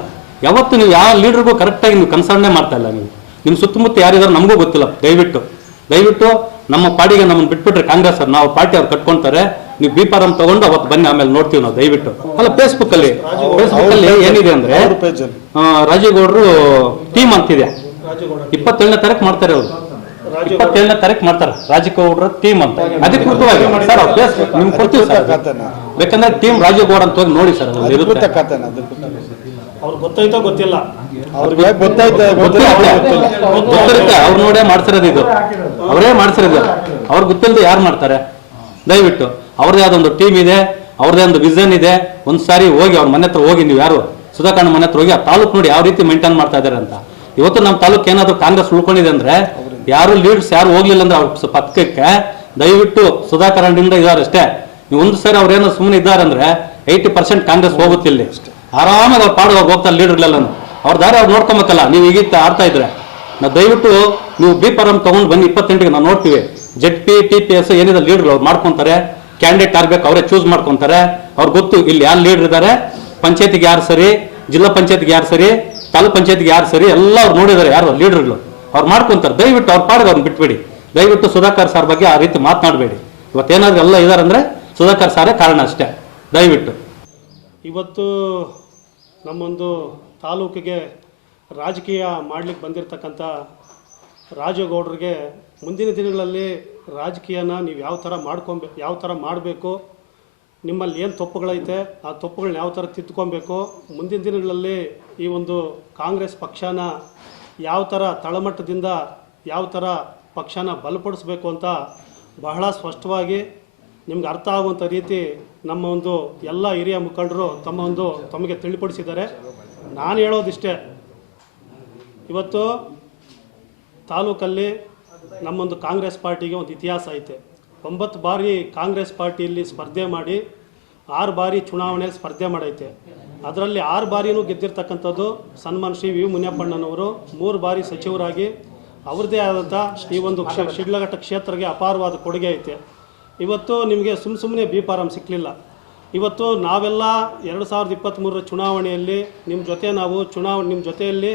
ಯಾವತ್ತು ನೀವು ಯಾವ ಲೀಡರ್ಗೂ ಕರೆಕ್ಟಾಗಿ ನೀವು ಕನ್ಸರ್ನೇ ಮಾಡ್ತಾ ಇಲ್ಲ. ನೀವು ನಿಮ್ಮ ಸುತ್ತಮುತ್ತ ಯಾರಿದಾರೆ ನಮಗೂ ಗೊತ್ತಿಲ್ಲ. ದಯವಿಟ್ಟು ನಮ್ಮ ಪಾರ್ಟಿಗೆ ನಮ್ಮನ್ನು ಬಿಟ್ಬಿಟ್ರೆ ಕಾಂಗ್ರೆಸ್ ಅವ್ರು, ನಾವು ಪಾರ್ಟಿ ಅವ್ರು ಕಟ್ಕೊಂತಾರೆ. ನೀವು ಬಿ-ಫಾರಂ ತಗೊಂಡು ಅವತ್ತು ಬನ್ನಿ, ಆಮೇಲೆ ನೋಡ್ತೀವಿ ನಾವು. ದಯವಿಟ್ಟು ಅಲ್ಲ, ಫೇಸ್ಬುಕ್ ಅಲ್ಲಿ ಏನಿದೆ ಅಂದ್ರೆ ರಾಜೀವ್ ಗೌಡರು ಟೀಮ್ ಅಂತಿದೆ. 27ನೇ ತಾರೀಕು ಮಾಡ್ತಾರೆ ಅವರು. 27ನೇ ತಾರೀಕು ಮಾಡ್ತಾರೆ ರಾಜೀವ್ ಗೌಡ್ರ ಟೀಮ್ ಅಂತ ಅಧಿಕೃತವಾಗಿ. ಸರ್ ಫೇಸ್ಬುಕ್ ನಿಮ್ಗೆ ಕೊಡ್ತೀವಿ ಸರ್, ಬೇಕಂದ್ರೆ ಟೀಮ್ ರಾಜೀವ್ ಗೌಡ ಅಂತ ಹೋಗಿ ನೋಡಿ ಸರ್. ಅವ್ರಿಗೆ ಗೊತ್ತಾಯ್ತೋ ಗೊತ್ತಿಲ್ಲ, ಗೊತ್ತಿರುತ್ತೆ. ಅವ್ರು ನೋಡೇ ಮಾಡ್ಸಿರೋದು ಇದು, ಅವರೇ ಮಾಡ್ಸಿರೋದು. ಅವ್ರಿಗೆ ಗೊತ್ತಿಲ್ಲದೆ ಯಾರು ಮಾಡ್ತಾರೆ? ದಯವಿಟ್ಟು ಅವ್ರದೇ ಆದೊಂದು ಟೀಮ್ ಇದೆ, ಅವ್ರದೇ ಒಂದು ವಿಷನ್ ಇದೆ. ಒಂದ್ಸಾರಿ ಹೋಗಿ ಅವ್ರ ಮನೆ ಹತ್ರ ಹೋಗಿ, ನೀವು ಯಾರು ಸುಧಾಕರ್ ಮನೆ ಹತ್ರ ಹೋಗಿ ಆ ತಾಲೂಕು ನೋಡಿ ಯಾವ ರೀತಿ ಮೇಂಟೈನ್ ಮಾಡ್ತಾ ಇದಾರೆ ಅಂತ. ಇವತ್ತು ನಮ್ಮ ತಾಲೂಕು ಏನಾದ್ರು ಕಾಂಗ್ರೆಸ್ ಉಳ್ಕೊಂಡಿದೆ ಅಂದ್ರೆ ಯಾರು ಲೀಡರ್ಸ್ ಯಾರು ಹೋಗ್ಲಿಲ್ಲ ಅಂದ್ರೆ ಅವ್ರ ಪಕ್ಕಕ್ಕೆ ದಯವಿಟ್ಟು ಸುಧಾಕರ್ ಇಂದ ಇದಾರೆ ಅಷ್ಟೇ. ನೀವು ಒಂದು ಸರಿ ಅವ್ರೇನೋ ಸುಮ್ಮನೆ ಇದ್ದಾರೆ ಅಂದ್ರೆ 80% ಕಾಂಗ್ರೆಸ್ ಹೋಗುತ್ತೆ ಇಲ್ಲಿ. ಆರಾಮಾಗಿ ಅವ್ರು ಪಾಡು ಹೋಗ್ತಾರೆ ಲೀಡರ್ಗಳೆಲ್ಲ. ಅವ್ರ ದಾರಿ ಅವ್ರು ನೋಡ್ಕೊಬೇಕಲ್ಲ. ನೀವು ಈಗಿತ್ತ ಆಡ್ತಾ ಇದ್ರೆ ನಾವು ದಯವಿಟ್ಟು ನೀವು ಬಿ ಫಾರಂ ತಗೊಂಡು ಬನ್ನಿ 28ಗೆ ನಾವು ನೋಡ್ತೀವಿ. ZP TPS ಏನಿದೆ ಲೀಡರ್ ಅವ್ರು ಮಾಡ್ಕೊಂತಾರೆ. ಕ್ಯಾಂಡಿಡೇಟ್ ಆಗ್ಬೇಕು ಅವರೇ ಚೂಸ್ ಮಾಡ್ಕೊಂತಾರೆ. ಅವ್ರಿಗೆ ಗೊತ್ತು ಇಲ್ಲಿ ಯಾರು ಲೀಡರ್ ಇದ್ದಾರೆ, ಪಂಚಾಯತಿಗೆ ಯಾರು ಸರಿ, ಜಿಲ್ಲಾ ಪಂಚಾಯತ್ಗೆ ಯಾರು ಸರಿ, ತಾಲೂಕ್ ಪಂಚಾಯತ್ಗೆ ಯಾರು ಸರಿ, ಎಲ್ಲ ಅವ್ರು ನೋಡಿದ್ದಾರೆ ಯಾರು ಲೀಡರ್ಗಳು. ಅವ್ರು ಮಾಡ್ಕೊಂತಾರೆ. ದಯವಿಟ್ಟು ಅವ್ರ ಪಾಡಿಗೆ ಅವ್ರನ್ನ ಬಿಟ್ಬಿಡಿ. ದಯವಿಟ್ಟು ಸುಧಾಕರ್ ಸರ್ ಬಗ್ಗೆ ಆ ರೀತಿ ಮಾತನಾಡಬೇಡಿ. ಇವತ್ತೇನಾದ್ರು ಎಲ್ಲ ಇದಾರೆ ಅಂದ್ರೆ ಸುಧಾಕರ್ ಸಾರೇ ಕಾರಣ ಅಷ್ಟೇ. ದಯವಿಟ್ಟು ಇವತ್ತು ನಮ್ಮೊಂದು ತಾಲೂಕಿಗೆ ರಾಜಕೀಯ ಮಾಡಲಿಕ್ಕೆ ಬಂದಿರತಕ್ಕಂಥ ರಾಜೇಗೌಡರಿಗೆ ಮುಂದಿನ ದಿನಗಳಲ್ಲಿ ರಾಜಕೀಯನ ನೀವು ಯಾವ ಥರ ಮಾಡಬೇಕು, ನಿಮ್ಮಲ್ಲಿ ಏನು ತಪ್ಪುಗಳೈತೆ ಆ ತಪ್ಪುಗಳನ್ನ ಯಾವ ಥರ ತಿದ್ದುಕೊಬೇಕು, ಮುಂದಿನ ದಿನಗಳಲ್ಲಿ ಈ ಒಂದು ಕಾಂಗ್ರೆಸ್ ಪಕ್ಷನ ಯಾವ ಥರ ತಳಮಟ್ಟದಿಂದ ಯಾವ ಥರ ಪಕ್ಷನ ಬಲಪಡಿಸ್ಬೇಕು ಅಂತ ಬಹಳ ಸ್ಪಷ್ಟವಾಗಿ ನಿಮ್ಗೆ ಅರ್ಥ ಆಗುವಂಥ ರೀತಿ ನಮ್ಮ ಒಂದು ಎಲ್ಲ ಹಿರಿಯ ಮುಖಂಡರು ತಮಗೆ ತಿಳಿಪಡಿಸಿದ್ದಾರೆ. ನಾನು ಹೇಳೋದಿಷ್ಟೇ, ಇವತ್ತು ತಾಲೂಕಲ್ಲಿ ನಮ್ಮೊಂದು ಕಾಂಗ್ರೆಸ್ ಪಾರ್ಟಿಗೆ ಒಂದು ಇತಿಹಾಸ ಐತೆ. 9 ಬಾರಿ ಕಾಂಗ್ರೆಸ್ ಪಾರ್ಟಿಯಲ್ಲಿ ಸ್ಪರ್ಧೆ ಮಾಡಿ 6 ಬಾರಿ ಚುನಾವಣೆಯಲ್ಲಿ ಸ್ಪರ್ಧೆ ಮಾಡೈತೆ. ಅದರಲ್ಲಿ 6 ಬಾರಿನೂ ಗೆದ್ದಿರ್ತಕ್ಕಂಥದ್ದು ಸನ್ಮಾನ್ ಶ್ರೀ ವಿ ಮುನಿಯಪ್ಪಣ್ಣನವರು 3 ಬಾರಿ ಸಚಿವರಾಗಿ ಅವ್ರದ್ದೇ ಆದಂಥ ಈ ಒಂದು ಶಿಡ್ಲಘಟ್ಟ ಕ್ಷೇತ್ರಕ್ಕೆ ಅಪಾರವಾದ ಕೊಡುಗೆ ಐತೆ. ಇವತ್ತು ನಿಮಗೆ ಸುಮ್ಮನೆ ಬಿ ಫಾರಂ ಸಿಕ್ಕಲಿಲ್ಲ. ಇವತ್ತು ನಾವೆಲ್ಲ 2023 ಚುನಾವಣೆಯಲ್ಲಿ ನಿಮ್ಮ ಜೊತೆಯಲ್ಲಿ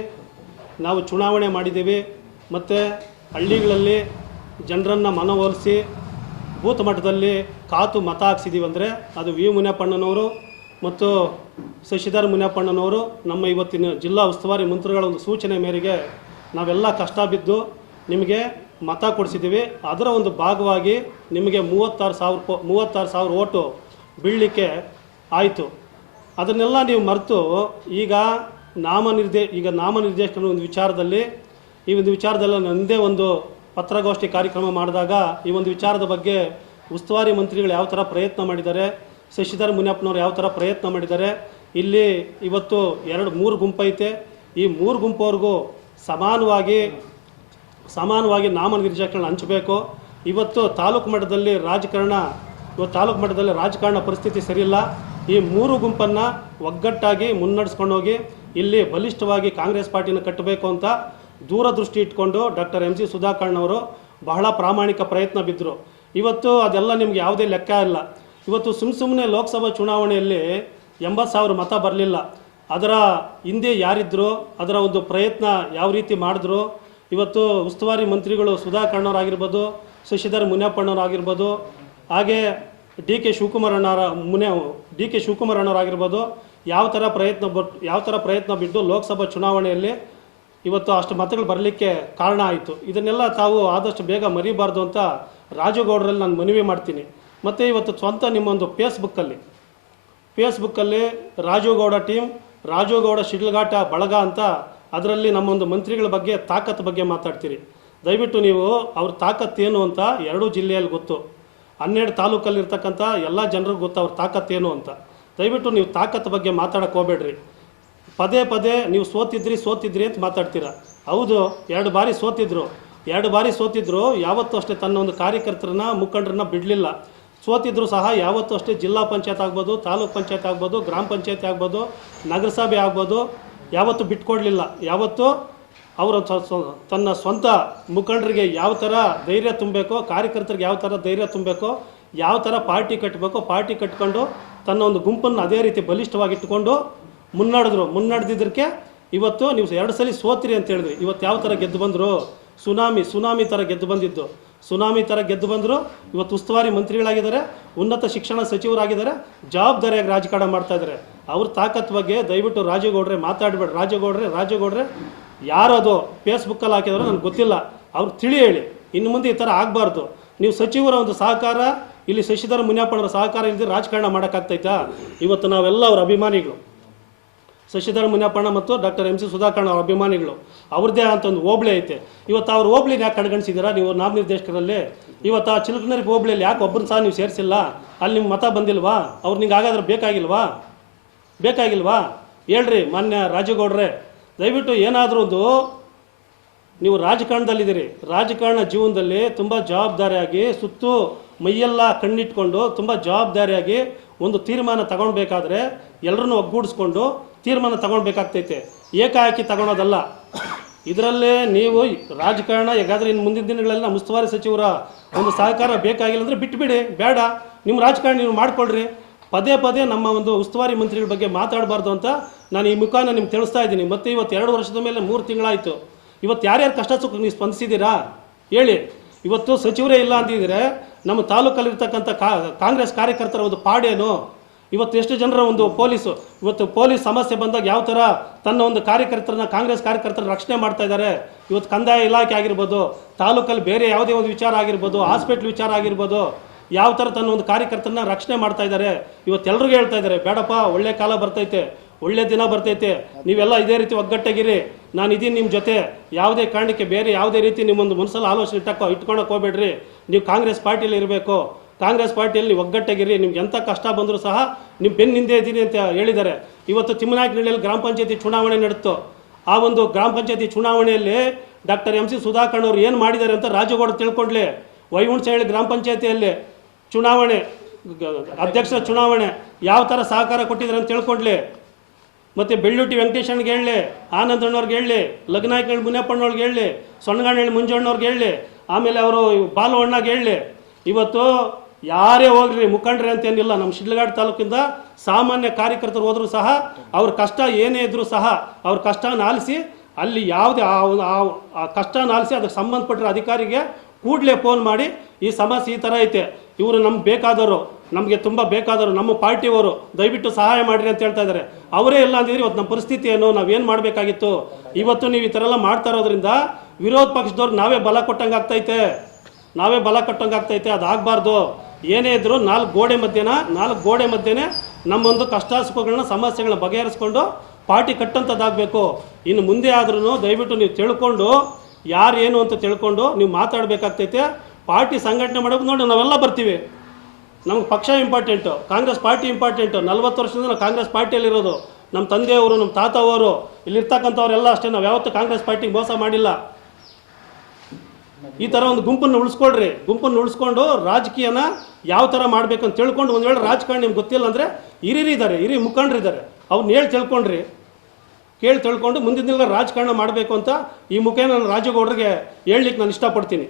ನಾವು ಚುನಾವಣೆ ಮಾಡಿದ್ದೀವಿ. ಮತ್ತು ಹಳ್ಳಿಗಳಲ್ಲಿ ಜನರನ್ನು ಮನವೊಲಿಸಿ ಬೂತ್ ಮಟ್ಟದಲ್ಲಿ ಕಾತು ಮತ ಹಾಕ್ಸಿದ್ದೀವಿ ಅಂದರೆ ಅದು ವಿ ಮುನಿಯಪ್ಪಣ್ಣನವರು ಮತ್ತು ಶಶಿಧರ್ ಮುನಿಯಪ್ಪಣ್ಣನವರು ನಮ್ಮ ಇವತ್ತಿನ ಜಿಲ್ಲಾ ಉಸ್ತುವಾರಿ ಮಂತ್ರಿಗಳ ಒಂದು ಸೂಚನೆ ಮೇರೆಗೆ ನಾವೆಲ್ಲ ಕಷ್ಟ ಬಿದ್ದು ನಿಮಗೆ ಮತ ಕೊಡಿಸಿದ್ದೀವಿ. ಅದರ ಒಂದು ಭಾಗವಾಗಿ ನಿಮಗೆ 36,000 ಓಟು ಬೀಳಲಿಕ್ಕೆ ಆಯಿತು. ಅದನ್ನೆಲ್ಲ ನೀವು ಮರೆತು ಈಗ ನಾಮನಿರ್ದೇಶಕರ ಒಂದು ವಿಚಾರದಲ್ಲಿ ನನ್ನದೇ ಒಂದು ಪತ್ರಗೋಷ್ಠಿ ಕಾರ್ಯಕ್ರಮ ಮಾಡಿದಾಗ ಈ ಒಂದು ವಿಚಾರದ ಬಗ್ಗೆ ಉಸ್ತುವಾರಿ ಮಂತ್ರಿಗಳು ಯಾವ ಥರ ಪ್ರಯತ್ನ ಮಾಡಿದ್ದಾರೆ, ಶಶಿಧರ್ ಮುನಿಯಪ್ಪನವರು ಯಾವ ಥರ ಪ್ರಯತ್ನ ಮಾಡಿದ್ದಾರೆ. ಇಲ್ಲಿ ಇವತ್ತು 2-3 ಗುಂಪೈತೆ. ಈ 3 ಗುಂಪವ್ರಿಗೂ ಸಮಾನವಾಗಿ ನಾಮನಿರ್ದೇಶಕಗಳನ್ನ ಹಂಚಬೇಕು. ಇವತ್ತು ತಾಲೂಕು ಮಟ್ಟದಲ್ಲಿ ರಾಜಕಾರಣ ಪರಿಸ್ಥಿತಿ ಸರಿಯಿಲ್ಲ. ಈ 3 ಗುಂಪನ್ನು ಒಗ್ಗಟ್ಟಾಗಿ ಮುನ್ನಡೆಸ್ಕೊಂಡೋಗಿ ಇಲ್ಲಿ ಬಲಿಷ್ಠವಾಗಿ ಕಾಂಗ್ರೆಸ್ ಪಾರ್ಟಿನ ಕಟ್ಟಬೇಕು ಅಂತ ದೂರದೃಷ್ಟಿ ಇಟ್ಕೊಂಡು ಡಾಕ್ಟರ್ MC ಸುಧಾಕರ್ನವರು ಬಹಳ ಪ್ರಾಮಾಣಿಕ ಪ್ರಯತ್ನ ಬಿದ್ದರು. ಇವತ್ತು ಅದೆಲ್ಲ ನಿಮಗೆ ಯಾವುದೇ ಲೆಕ್ಕ ಇಲ್ಲ. ಇವತ್ತು ಸುಮ್ಮನೆ ಲೋಕಸಭಾ ಚುನಾವಣೆಯಲ್ಲಿ 80,000 ಮತ ಬರಲಿಲ್ಲ. ಅದರ ಹಿಂದೆ ಯಾರಿದ್ರು, ಅದರ ಒಂದು ಪ್ರಯತ್ನ ಯಾವ ರೀತಿ ಮಾಡಿದ್ರು. ಇವತ್ತು ಉಸ್ತುವಾರಿ ಮಂತ್ರಿಗಳು ಸುಧಾಕರ್ನವರಾಗಿರ್ಬೋದು, ಶಶಿಧರ್ ಮುನಿಯಪ್ಪಣ್ಣವರಾಗಿರ್ಬೋದು, ಹಾಗೆ ಡಿ ಕೆ ಶಿವಕುಮಾರ್ ಅಣ್ಣವರಾಗಿರ್ಬೋದು, ಯಾವ ಥರ ಪ್ರಯತ್ನ ಬಿಟ್ಟು ಲೋಕಸಭಾ ಚುನಾವಣೆಯಲ್ಲಿ ಇವತ್ತು ಅಷ್ಟು ಮತಗಳು ಬರಲಿಕ್ಕೆ ಕಾರಣ ಆಯಿತು. ಇದನ್ನೆಲ್ಲ ತಾವು ಆದಷ್ಟು ಬೇಗ ಮರಿಬಾರ್ದು ಅಂತ ರಾಜೇಗೌಡರಲ್ಲಿ ನಾನು ಮನವಿ ಮಾಡ್ತೀನಿ. ಮತ್ತು ಇವತ್ತು ಸ್ವಂತ ನಿಮ್ಮೊಂದು ಫೇಸ್ಬುಕ್ಕಲ್ಲಿ ರಾಜೇಗೌಡ ಟೀಮ್, ರಾಜೇಗೌಡ ಶಿಡ್ಲಘಾಟ ಬಳಗ ಅಂತ ಅದರಲ್ಲಿ ನಮ್ಮೊಂದು ಮಂತ್ರಿಗಳ ಬಗ್ಗೆ ತಾಕತ್ತು ಬಗ್ಗೆ ಮಾತಾಡ್ತೀರಿ. ದಯವಿಟ್ಟು ನೀವು ಅವ್ರ ತಾಕತ್ತೇನು ಅಂತ 2 ಜಿಲ್ಲೆಯಲ್ಲಿ ಗೊತ್ತು, 12 ತಾಲೂಕಲ್ಲಿರ್ತಕ್ಕಂಥ ಎಲ್ಲ ಜನರಿಗೂ ಗೊತ್ತು ಅವ್ರ ತಾಕತ್ತೇನು ಅಂತ. ದಯವಿಟ್ಟು ನೀವು ತಾಕತ್ತು ಬಗ್ಗೆ ಮಾತಾಡೋಕ್ಕೆ ಹೋಗಬೇಡ್ರಿ. ಪದೇ ನೀವು ಸೋತಿದ್ರಿ ಅಂತ ಮಾತಾಡ್ತೀರಾ. ಹೌದು, 2 ಬಾರಿ ಸೋತಿದ್ರು. ಯಾವತ್ತೂ ಅಷ್ಟೇ ತನ್ನ ಒಂದು ಕಾರ್ಯಕರ್ತರನ್ನ ಮುಖಂಡರನ್ನ ಬಿಡಲಿಲ್ಲ. ಸೋತಿದ್ರು ಸಹ ಯಾವತ್ತೂ ಅಷ್ಟೇ ಜಿಲ್ಲಾ ಪಂಚಾಯತ್ ಆಗ್ಬೋದು, ತಾಲೂಕ್ ಪಂಚಾಯತ್ ಆಗ್ಬೋದು, ಗ್ರಾಮ ಪಂಚಾಯತ್ ಆಗ್ಬೋದು, ನಗರಸಭೆ ಆಗ್ಬೋದು, ಯಾವತ್ತೂ ಬಿಟ್ಕೊಡ್ಲಿಲ್ಲ. ಯಾವತ್ತೂ ಅವರು ತನ್ನ ಸ್ವಂತ ಮುಖಂಡರಿಗೆ ಯಾವ ಥರ ಧೈರ್ಯ ತುಂಬಬೇಕೋ, ಕಾರ್ಯಕರ್ತರಿಗೆ ಯಾವ ಥರ ಧೈರ್ಯ ತುಂಬಬೇಕೋ, ಯಾವ ಥರ ಪಾರ್ಟಿ ಕಟ್ಟಬೇಕೋ ಪಾರ್ಟಿ ಕಟ್ಕೊಂಡು ತನ್ನ ಒಂದು ಗುಂಪನ್ನು ಅದೇ ರೀತಿ ಬಲಿಷ್ಠವಾಗಿಟ್ಟುಕೊಂಡು ಮುನ್ನಡೆದಿದ್ದಕ್ಕೆ ಇವತ್ತು ನೀವು 2 ಸಲ ಸೋತ್ರಿ ಅಂತ ಹೇಳಿದ್ರಿ. ಇವತ್ತು ಯಾವ ಥರ ಗೆದ್ದು ಬಂದರು? ಸುನಾಮಿ ಥರ ಗೆದ್ದು ಬಂದಿದ್ದು. ಸುನಾಮಿ ಥರ ಗೆದ್ದು ಬಂದರು. ಇವತ್ತು ಉಸ್ತುವಾರಿ ಮಂತ್ರಿಗಳಾಗಿದ್ದಾರೆ, ಉನ್ನತ ಶಿಕ್ಷಣ ಸಚಿವರಾಗಿದ್ದಾರೆ, ಜವಾಬ್ದಾರಿಯಾಗಿ ರಾಜಕಾರಣ ಮಾಡ್ತಾ ಇದ್ದಾರೆ. ಅವ್ರ ತಾಕತ್ ಬಗ್ಗೆ ದಯವಿಟ್ಟು ರಾಜೇಗೌಡ್ರೆ ಮಾತಾಡಬೇಡಿ. ರಾಜೇಗೌಡ್ರೆ ಯಾರದು ಫೇಸ್ಬುಕ್ಕಲ್ಲಿ ಹಾಕಿದಾರೋ ನನಗೆ ಗೊತ್ತಿಲ್ಲ. ಅವ್ರು ತಿಳಿ ಹೇಳಿ, ಇನ್ನು ಮುಂದೆ ಈ ಥರ ಆಗಬಾರ್ದು. ನೀವು ಸಚಿವರ ಒಂದು ಸಹಕಾರ, ಇಲ್ಲಿ ಶಶಿಧರ್ ಮುನಿಯಪ್ಪನವರ ಸಹಕಾರ ಇಲ್ಲದೆ ರಾಜಕಾರಣ ಮಾಡೋಕ್ಕಾಗ್ತೈತಾ? ಇವತ್ತು ನಾವೆಲ್ಲ ಅವ್ರ ಅಭಿಮಾನಿಗಳು. ಶಶಿಧರ್ ಮುನಿಯಪ್ಪಣ್ಣ ಮತ್ತು ಡಾಕ್ಟರ್ MC ಸುಧಾಕರ್ ಅವ್ರ ಅಭಿಮಾನಿಗಳು. ಅವ್ರದ್ದೇ ಅಂತ ಒಂದು ಹೋಬಳಿ ಐತೆ. ಇವತ್ತು ಅವ್ರ ಹೋಬಳಿನ ಯಾಕೆ ಕಡೆಗಣಿಸಿದ್ದೀರಾ ನೀವು ನಾಮನಿರ್ದೇಶಕರಲ್ಲಿ? ಇವತ್ತು ಆ ಚಿಲಕನರಿ ಹೋಬಳಿಯಲ್ಲಿ ಯಾಕೆ ಒಬ್ಬರನ್ನ ಸಹ ನೀವು ಸೇರಿಸಿಲ್ಲ? ಅಲ್ಲಿ ನಿಮ್ಮ ಮತ ಬಂದಿಲ್ವಾ? ಅವ್ರು ನಿಂಗೆ ಹಾಗಾದ್ರೆ ಬೇಕಾಗಿಲ್ವಾ? ಹೇಳ್ರಿ ಮಾನ್ಯ ರಾಜೇಗೌಡ್ರೆ. ದಯವಿಟ್ಟು ಏನಾದರೂ ಒಂದು ನೀವು ರಾಜಕಾರಣದಲ್ಲಿದ್ದೀರಿ. ರಾಜಕಾರಣ ಜೀವನದಲ್ಲಿ ತುಂಬ ಜವಾಬ್ದಾರಿಯಾಗಿ ಮೈಯೆಲ್ಲ ಕಣ್ಣಿಟ್ಕೊಂಡು ತುಂಬ ಜವಾಬ್ದಾರಿಯಾಗಿ ಒಂದು ತೀರ್ಮಾನ ತಗೊಳ್ಬೇಕಾದ್ರೆ ಎಲ್ಲರನ್ನೂ ಒಗ್ಗೂಡಿಸ್ಕೊಂಡು ತೀರ್ಮಾನ ತಗೊಳ್ಬೇಕಾಗ್ತೈತೆ, ಏಕಾಏಕಿ ತಗೊಳೋದಲ್ಲ. ಇದರಲ್ಲೇ ನೀವು ರಾಜಕಾರಣ ಹೇಗಾದ್ರೆ ಇನ್ನು ಮುಂದಿನ ದಿನಗಳಲ್ಲಿ ನಮ್ಮ ಉಸ್ತುವಾರಿ ಸಚಿವರ ಒಂದು ಸಹಕಾರ ಬೇಕಾಗಿಲ್ಲ ಅಂದರೆ ಬಿಟ್ಬಿಡಿ, ಬೇಡ, ನಿಮ್ಮ ರಾಜಕಾರಣ ನೀವು ಮಾಡ್ಕೊಳ್ರಿ. ಪದೇ ಪದೇ ನಮ್ಮ ಒಂದು ಉಸ್ತುವಾರಿ ಮಂತ್ರಿಗಳ ಬಗ್ಗೆ ಮಾತಾಡಬಾರ್ದು ಅಂತ ನಾನು ಈ ಮುಖಾನ ನಿಮ್ಗೆ ತಿಳಿಸ್ತಾ ಇದ್ದೀನಿ. ಮತ್ತು ಇವತ್ತು 2 ವರ್ಷದ ಮೇಲೆ 3 ತಿಂಗಳಾಯಿತು. ಇವತ್ತು ಯಾರ್ಯಾರು ಕಷ್ಟ ಸುಖ ನೀವು ಸ್ಪಂದಿಸಿದ್ದೀರಾ ಹೇಳಿ? ಇವತ್ತು ಸಚಿವರೇ ಇಲ್ಲ ಅಂತಿದ್ರೆ ನಮ್ಮ ತಾಲೂಕಲ್ಲಿರ್ತಕ್ಕಂಥ ಕಾಂಗ್ರೆಸ್ ಕಾರ್ಯಕರ್ತರ ಒಂದು ಪಾಡೇನು? ಇವತ್ತು ಎಷ್ಟು ಜನರ ಒಂದು ಇವತ್ತು ಪೊಲೀಸ್ ಸಮಸ್ಯೆ ಬಂದಾಗ ಯಾವ ಥರ ತನ್ನ ಒಂದು ಕಾಂಗ್ರೆಸ್ ಕಾರ್ಯಕರ್ತರ ರಕ್ಷಣೆ ಮಾಡ್ತಾ ಇದ್ದಾರೆ. ಇವತ್ತು ಕಂದಾಯ ಇಲಾಖೆ ಆಗಿರ್ಬೋದು, ತಾಲೂಕಲ್ಲಿ ಬೇರೆ ಯಾವುದೇ ಒಂದು ವಿಚಾರ ಆಗಿರ್ಬೋದು, ಹಾಸ್ಪಿಟ್ಲ್ ವಿಚಾರ ಆಗಿರ್ಬೋದು, ಯಾವ ಥರ ತನ್ನ ಒಂದು ಕಾರ್ಯಕರ್ತರನ್ನ ರಕ್ಷಣೆ ಮಾಡ್ತಾ ಇದ್ದಾರೆ. ಇವತ್ತೆಲ್ಲರಿಗೂ ಹೇಳ್ತಾ ಇದ್ದಾರೆ, ಬೇಡಪ್ಪ, ಒಳ್ಳೆ ಕಾಲ ಬರ್ತೈತೆ, ಒಳ್ಳೆ ದಿನ ಬರ್ತೈತೆ, ನೀವೆಲ್ಲ ಇದೇ ರೀತಿ ಒಗ್ಗಟ್ಟಾಗಿರಿ, ನಾನು ಇದೀನಿ ನಿಮ್ಮ ಜೊತೆ, ಯಾವುದೇ ಕಾರಣಕ್ಕೆ ಬೇರೆ ಯಾವುದೇ ರೀತಿ ನಿಮ್ಮೊಂದು ಮನಸ್ಸಲ್ಲಿ ಆಲೋಚನೆ ಇಟ್ಕೊಳಕ್ಕೆ ಹೋಗ್ಬೇಡ್ರಿ, ನೀವು ಕಾಂಗ್ರೆಸ್ ಪಾರ್ಟಿಯಲ್ಲಿ ಇರಬೇಕು, ಕಾಂಗ್ರೆಸ್ ಪಾರ್ಟಿಯಲ್ಲಿ ಒಗ್ಗಟ್ಟಾಗಿರಿ, ನಿಮ್ಗೆ ಎಂಥ ಕಷ್ಟ ಬಂದರೂ ಸಹ ನಿಮ್ಮ ಬೆನ್ನಿಂದೆ ಇದ್ದೀನಿ ಅಂತ ಹೇಳಿದ್ದಾರೆ. ಇವತ್ತು ತಿಮ್ಮನಾಯಕನಹಳ್ಳಿಯಲ್ಲಿ ಗ್ರಾಮ ಪಂಚಾಯತಿ ಚುನಾವಣೆ ನಡೆಯಿತು. ಆ ಒಂದು ಗ್ರಾಮ ಪಂಚಾಯತಿ ಚುನಾವಣೆಯಲ್ಲಿ ಡಾಕ್ಟರ್ MC ಸುಧಾಕರ್ ಅವರು ಏನು ಮಾಡಿದ್ದಾರೆ ಅಂತ ರಾಜಗೌಡ ತಿಳ್ಕೊಂಡ್ಲಿ. ವೈಹುಣಸಹಳ್ಳಿ ಗ್ರಾಮ ಪಂಚಾಯತಿಯಲ್ಲಿ ಚುನಾವಣೆ, ಅಧ್ಯಕ್ಷರ ಚುನಾವಣೆ ಯಾವ ಥರ ಸಹಕಾರ ಕೊಟ್ಟಿದ್ದಾರೆ ಅಂತ ತಿಳ್ಕೊಂಡ್ಲಿ. ಮತ್ತು ಬೆಳ್ಳುಟ್ಟಿ ವೆಂಕಟೇಶನ್ಗೆ ಹೇಳಿ, ಆನಂದಣ್ಣವ್ರಿಗೆ ಹೇಳಿ, ಲಗ್ನಾಯಕನಹಳ್ಳಿ ಮುನಿಯಪ್ಪಣ್ಣವ್ರಿಗೆ ಹೇಳಿ, ಸೊಣ್ಣಗಾನಹಳ್ಳಿ ಮುಂಜಣ್ಣವ್ರಿಗೆ ಹೇಳಿ, ಆಮೇಲೆ ಅವರು ಬಾಲು ಅಣ್ಣಗೆ ಹೇಳಿ. ಇವತ್ತು ಯಾರೇ ಹೋಗ್ರಿ ಮುಖಂಡ್ರಿ ಅಂತೇನಿಲ್ಲ, ನಮ್ಮ ಶಿಡ್ಲಘಾಟ ತಾಲೂಕಿಂದ ಸಾಮಾನ್ಯ ಕಾರ್ಯಕರ್ತರು ಹೋದರೂ ಸಹ ಅವ್ರ ಕಷ್ಟ ಏನೇ ಇದ್ರೂ ಸಹ ಅವ್ರ ಕಷ್ಟನ ಆಲಿಸಿ, ಅಲ್ಲಿ ಯಾವುದೇ ಆ ಕಷ್ಟನ ಆಲಿಸಿ ಅದಕ್ಕೆ ಸಂಬಂಧಪಟ್ಟಿರೋ ಅಧಿಕಾರಿಗೆ ಕೂಡಲೇ ಫೋನ್ ಮಾಡಿ ಈ ಸಮಸ್ಯೆ ಈ ಥರ ಐತೆ, ಇವರು ನಮ್ಗೆ ಬೇಕಾದವರು, ನಮಗೆ ತುಂಬ ಬೇಕಾದವರು, ನಮ್ಮ ಪಾರ್ಟಿಯವರು, ದಯವಿಟ್ಟು ಸಹಾಯ ಮಾಡಿರಿ ಅಂತ ಹೇಳ್ತಾ ಇದ್ದಾರೆ. ಅವರೇ ಇಲ್ಲ ಅಂದಿದ್ರೆ ಇವತ್ತು ನಮ್ಮ ಪರಿಸ್ಥಿತಿ ಏನು, ನಾವೇನು ಮಾಡಬೇಕಾಗಿತ್ತು? ಇವತ್ತು ನೀವು ಈ ಥರ ಎಲ್ಲ ಮಾಡ್ತಾ ಇರೋದ್ರಿಂದ ವಿರೋಧ ಪಕ್ಷದವ್ರು ನಾವೇ ಬಲ ಕೊಟ್ಟಂಗೆ ಆಗ್ತೈತೆ, ಅದಾಗಬಾರ್ದು. ಏನೇ ಇದ್ರೂ 4 ಗೋಡೆ ಮಧ್ಯೆನೇ ನಮ್ಮೊಂದು ಕಷ್ಟ ಸುಖಗಳನ್ನ ಸಮಸ್ಯೆಗಳನ್ನ ಬಗೆಹರಿಸ್ಕೊಂಡು ಪಾರ್ಟಿ ಕಟ್ಟಂಥದ್ದಾಗಬೇಕು. ಇನ್ನು ಮುಂದೆ ಆದ್ರೂ ದಯವಿಟ್ಟು ನೀವು ತಿಳ್ಕೊಂಡು, ಯಾರು ಏನು ಅಂತ ತಿಳ್ಕೊಂಡು ನೀವು ಮಾತಾಡಬೇಕಾಗ್ತೈತೆ. ಪಾರ್ಟಿ ಸಂಘಟನೆ ಮಾಡೋಕೆ ನೋಡಿ ನಾವೆಲ್ಲ ಬರ್ತೀವಿ, ನಮ್ಗೆ ಪಕ್ಷ ಇಂಪಾರ್ಟೆಂಟು, ಕಾಂಗ್ರೆಸ್ ಪಾರ್ಟಿ ಇಂಪಾರ್ಟೆಂಟು. 40 ವರ್ಷದಿಂದ ನಾವು ಕಾಂಗ್ರೆಸ್ ಪಾರ್ಟಿಯಲ್ಲಿರೋದು. ನಮ್ಮ ತಂದೆಯವರು, ನಮ್ಮ ತಾತವರು, ಇಲ್ಲಿರ್ತಕ್ಕಂಥವರೆಲ್ಲ ಅಷ್ಟೇ, ನಾವು ಯಾವತ್ತೂ ಕಾಂಗ್ರೆಸ್ ಪಾರ್ಟಿಗೆ ಮೋಸ ಮಾಡಿಲ್ಲ. ಈ ಥರ ಒಂದು ಗುಂಪನ್ನು ಉಳಿಸ್ಕೊಂಡು ರಾಜಕೀಯನ ಯಾವ ಥರ ಮಾಡಬೇಕಂತ ತಿಳ್ಕೊಂಡು, ಒಂದು ವೇಳೆ ರಾಜಕಾರಣ ನಿಮ್ಗೆ ಗೊತ್ತಿಲ್ಲ ಅಂದರೆ ಹಿರಿಯ ಮುಖಂಡರಿದ್ದಾರೆ, ಅವ್ರನ್ನ ಕೇಳಿ ತಿಳ್ಕೊಂಡು ಮುಂದಿನ ದಿನ ರಾಜಕಾರಣ ಮಾಡಬೇಕು ಅಂತ ಈ ಮುಖೇನ ನಾನು ರಾಜಗೌಡರಿಗೆ ಹೇಳಲಿಕ್ಕೆ ನಾನು ಇಷ್ಟಪಡ್ತೀನಿ.